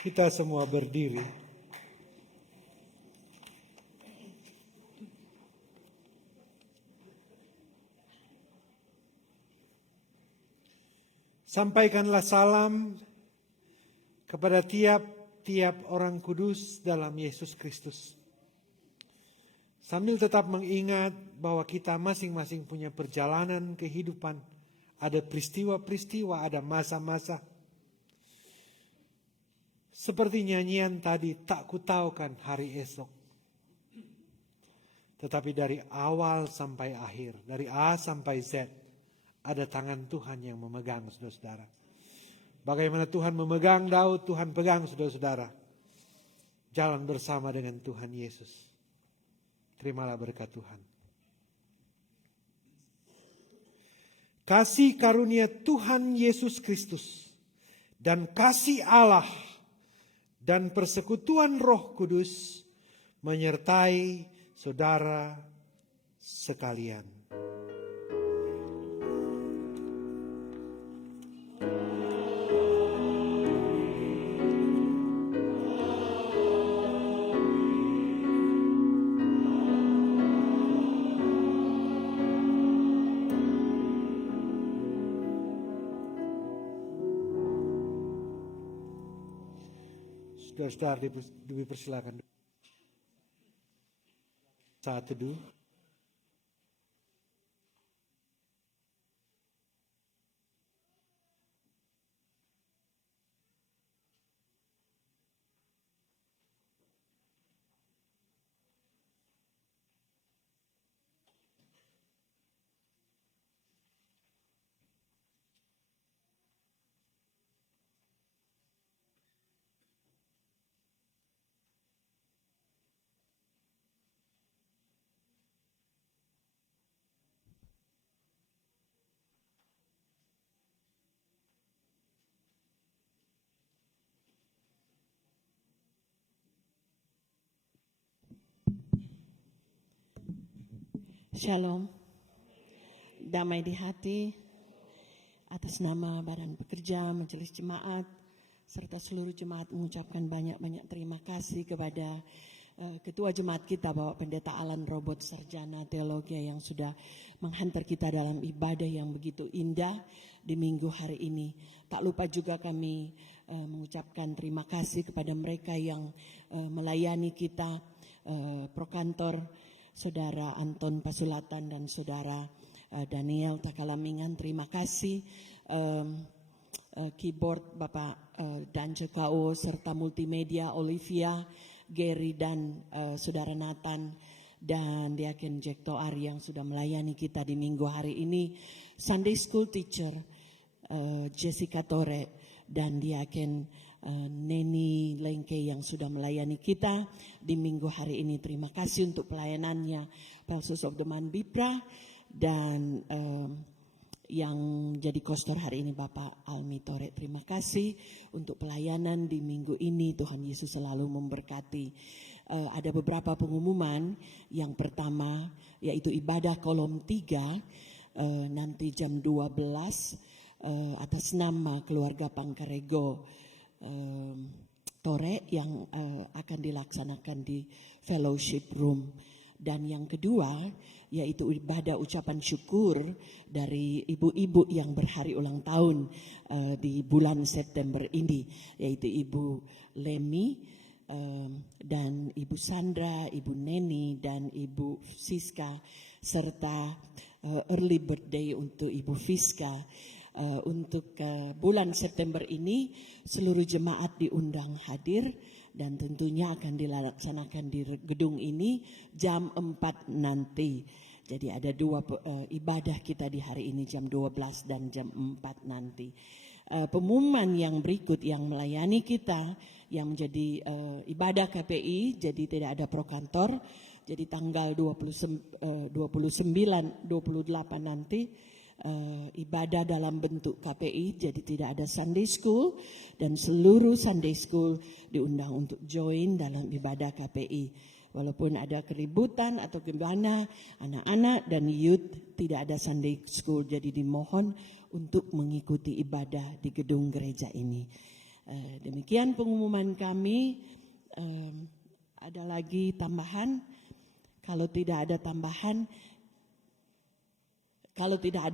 Kita semua berdiri. Sampaikanlah salam kepada tiap-tiap orang kudus dalam Yesus Kristus. Sambil tetap mengingat bahwa kita masing-masing punya perjalanan kehidupan. Ada peristiwa-peristiwa, ada masa-masa. Seperti nyanyian tadi, tak kutaukan hari esok. Tetapi dari awal sampai akhir, dari A sampai Z, ada tangan Tuhan yang memegang, saudara-saudara. Bagaimana Tuhan memegang Daud, Tuhan pegang, saudara-saudara. Jalan bersama dengan Tuhan Yesus. Terimalah berkat Tuhan. Kasih karunia Tuhan Yesus Kristus dan kasih Allah dan persekutuan Roh Kudus menyertai saudara sekalian. Saudara-saudara dipersilakan saat teduh. Shalom, damai di hati, atas nama Badan Pekerja Majelis Jemaat, serta seluruh jemaat mengucapkan banyak-banyak terima kasih kepada Ketua Jemaat kita, Bapak Pendeta Alan Robot, Sarjana Teologi, yang sudah menghantar kita dalam ibadah yang begitu indah di minggu hari ini. Tak lupa juga kami mengucapkan terima kasih kepada mereka yang melayani kita, Prokantor, Saudara Anton Pasulatan dan Saudara Daniel Takalamingan, terima kasih. Keyboard Bapak Dance KO serta multimedia Olivia, Gary dan Saudara Nathan dan Diaken Jekto Ari yang sudah melayani kita di minggu hari ini. Sunday School Teacher Jessica Tore dan Diaken Neni Lengke yang sudah melayani kita di minggu hari ini. Terima kasih untuk pelayanannya Pelsus of the Man Bipra dan yang jadi kostor hari ini Bapak Almi Tore. Terima kasih untuk pelayanan di minggu ini. Tuhan Yesus selalu memberkati. Ada beberapa pengumuman. Yang pertama yaitu ibadah kolom 3 nanti jam 12 atas nama keluarga Pangkarego Tore yang akan dilaksanakan di Fellowship Room. Dan yang kedua yaitu ibadah ucapan syukur dari ibu-ibu yang berhari ulang tahun di bulan September ini, yaitu Ibu Lemi dan Ibu Sandra, Ibu Neni dan Ibu Siska, serta early birthday untuk Ibu Fiska. Untuk bulan September ini seluruh jemaat diundang hadir dan tentunya akan dilaksanakan di gedung ini jam 4 nanti. Jadi ada dua ibadah kita di hari ini, jam 12 dan jam 4 nanti. Pengumuman yang berikut yang melayani kita yang menjadi ibadah KPI, jadi tidak ada prokantor. Jadi tanggal 29, 28 nanti ibadah dalam bentuk KPI, jadi tidak ada Sunday School, dan seluruh Sunday School diundang untuk join dalam ibadah KPI. Walaupun ada keributan atau gimana, anak-anak dan youth tidak ada Sunday School, jadi dimohon untuk mengikuti ibadah di gedung gereja ini. Demikian pengumuman kami. Ada lagi tambahan? Kalau tidak ada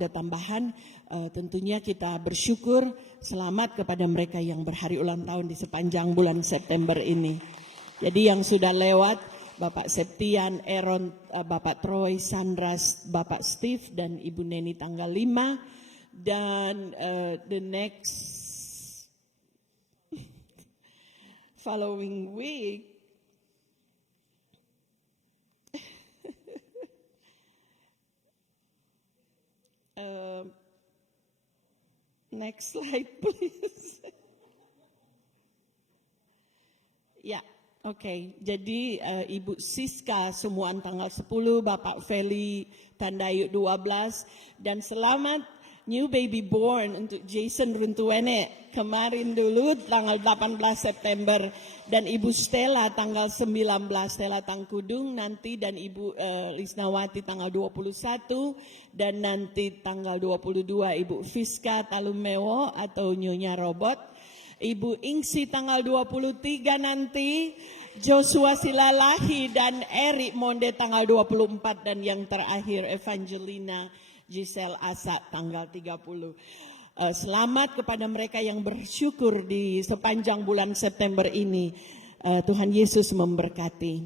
tambahan, tentunya kita bersyukur selamat kepada mereka yang berhari ulang tahun di sepanjang bulan September ini. Jadi yang sudah lewat, Bapak Septian, Aaron, Bapak Troy, Sandras, Bapak Steve, dan Ibu Neni tanggal 5. Dan the next following week, next slide please. Ya, oke. Jadi Ibu Siska Sumuan tanggal 10, Bapak Feli Tandayuk 12, dan selamat new baby born untuk Jason Runtuwene kemarin dulu tanggal 18 September, dan Ibu Stella tanggal 19, Stella Tangkudung nanti, dan Ibu Lisnawati tanggal 21, dan nanti tanggal 22 Ibu Fiska Talumewo atau Nyonya Robot, Ibu Ingsi tanggal 23 nanti, Joshua Silalahi dan Erik Monde tanggal 24, dan yang terakhir Evangelina Giselle Asa tanggal 30. Selamat kepada mereka yang bersyukur di sepanjang bulan September ini. Tuhan Yesus memberkati.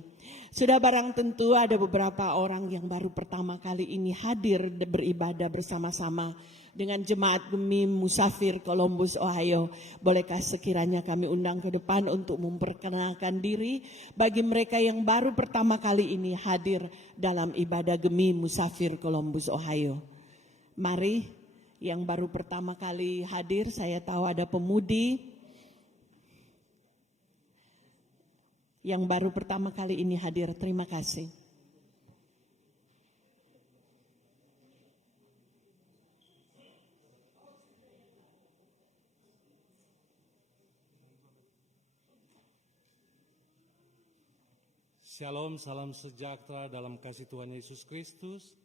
Sudah barang tentu ada beberapa orang yang baru pertama kali ini hadir beribadah bersama-sama dengan Jemaat Gemi Musafir Columbus, Ohio. Bolehkah sekiranya kami undang ke depan untuk memperkenalkan diri bagi mereka yang baru pertama kali ini hadir dalam ibadah Gemi Musafir Columbus, Ohio. Mari, yang baru pertama kali hadir, saya tahu ada pemudi yang baru pertama kali ini hadir. Terima kasih. Shalom, salam sejahtera dalam kasih Tuhan Yesus Kristus.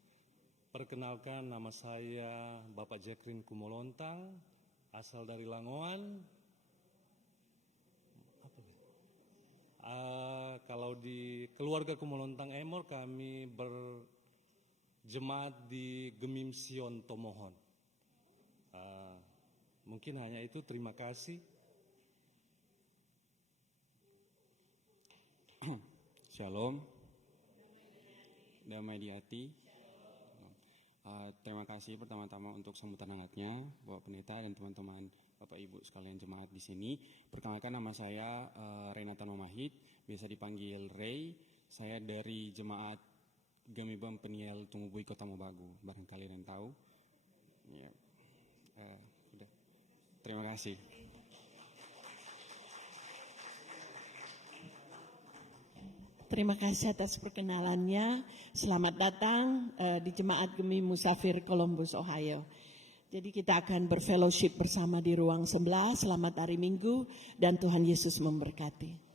Perkenalkan, nama saya Bapak Jekrin Kumolontang, asal dari Langoan. Kalau di keluarga Kumolontang Emor, kami berjemaat di Gemim Sion Tomohon. Mungkin hanya itu, terima kasih. Shalom, damai di hati. Terima kasih pertama-tama untuk sambutan hangatnya, Bapak Pendeta dan teman-teman Bapak Ibu sekalian jemaat di sini. Perkenalkan, nama saya Renata Mamahit, biasa dipanggil Ray. Saya dari jemaat Gamibam Peniel Tungubui Kota Mobagu. Barangkali kalian tahu. Ya, udah. Terima kasih. Terima kasih atas perkenalannya. Selamat datang di Jemaat Gemi Musafir Columbus, Ohio. Jadi kita akan berfellowship bersama di ruang sebelah. Selamat hari Minggu dan Tuhan Yesus memberkati.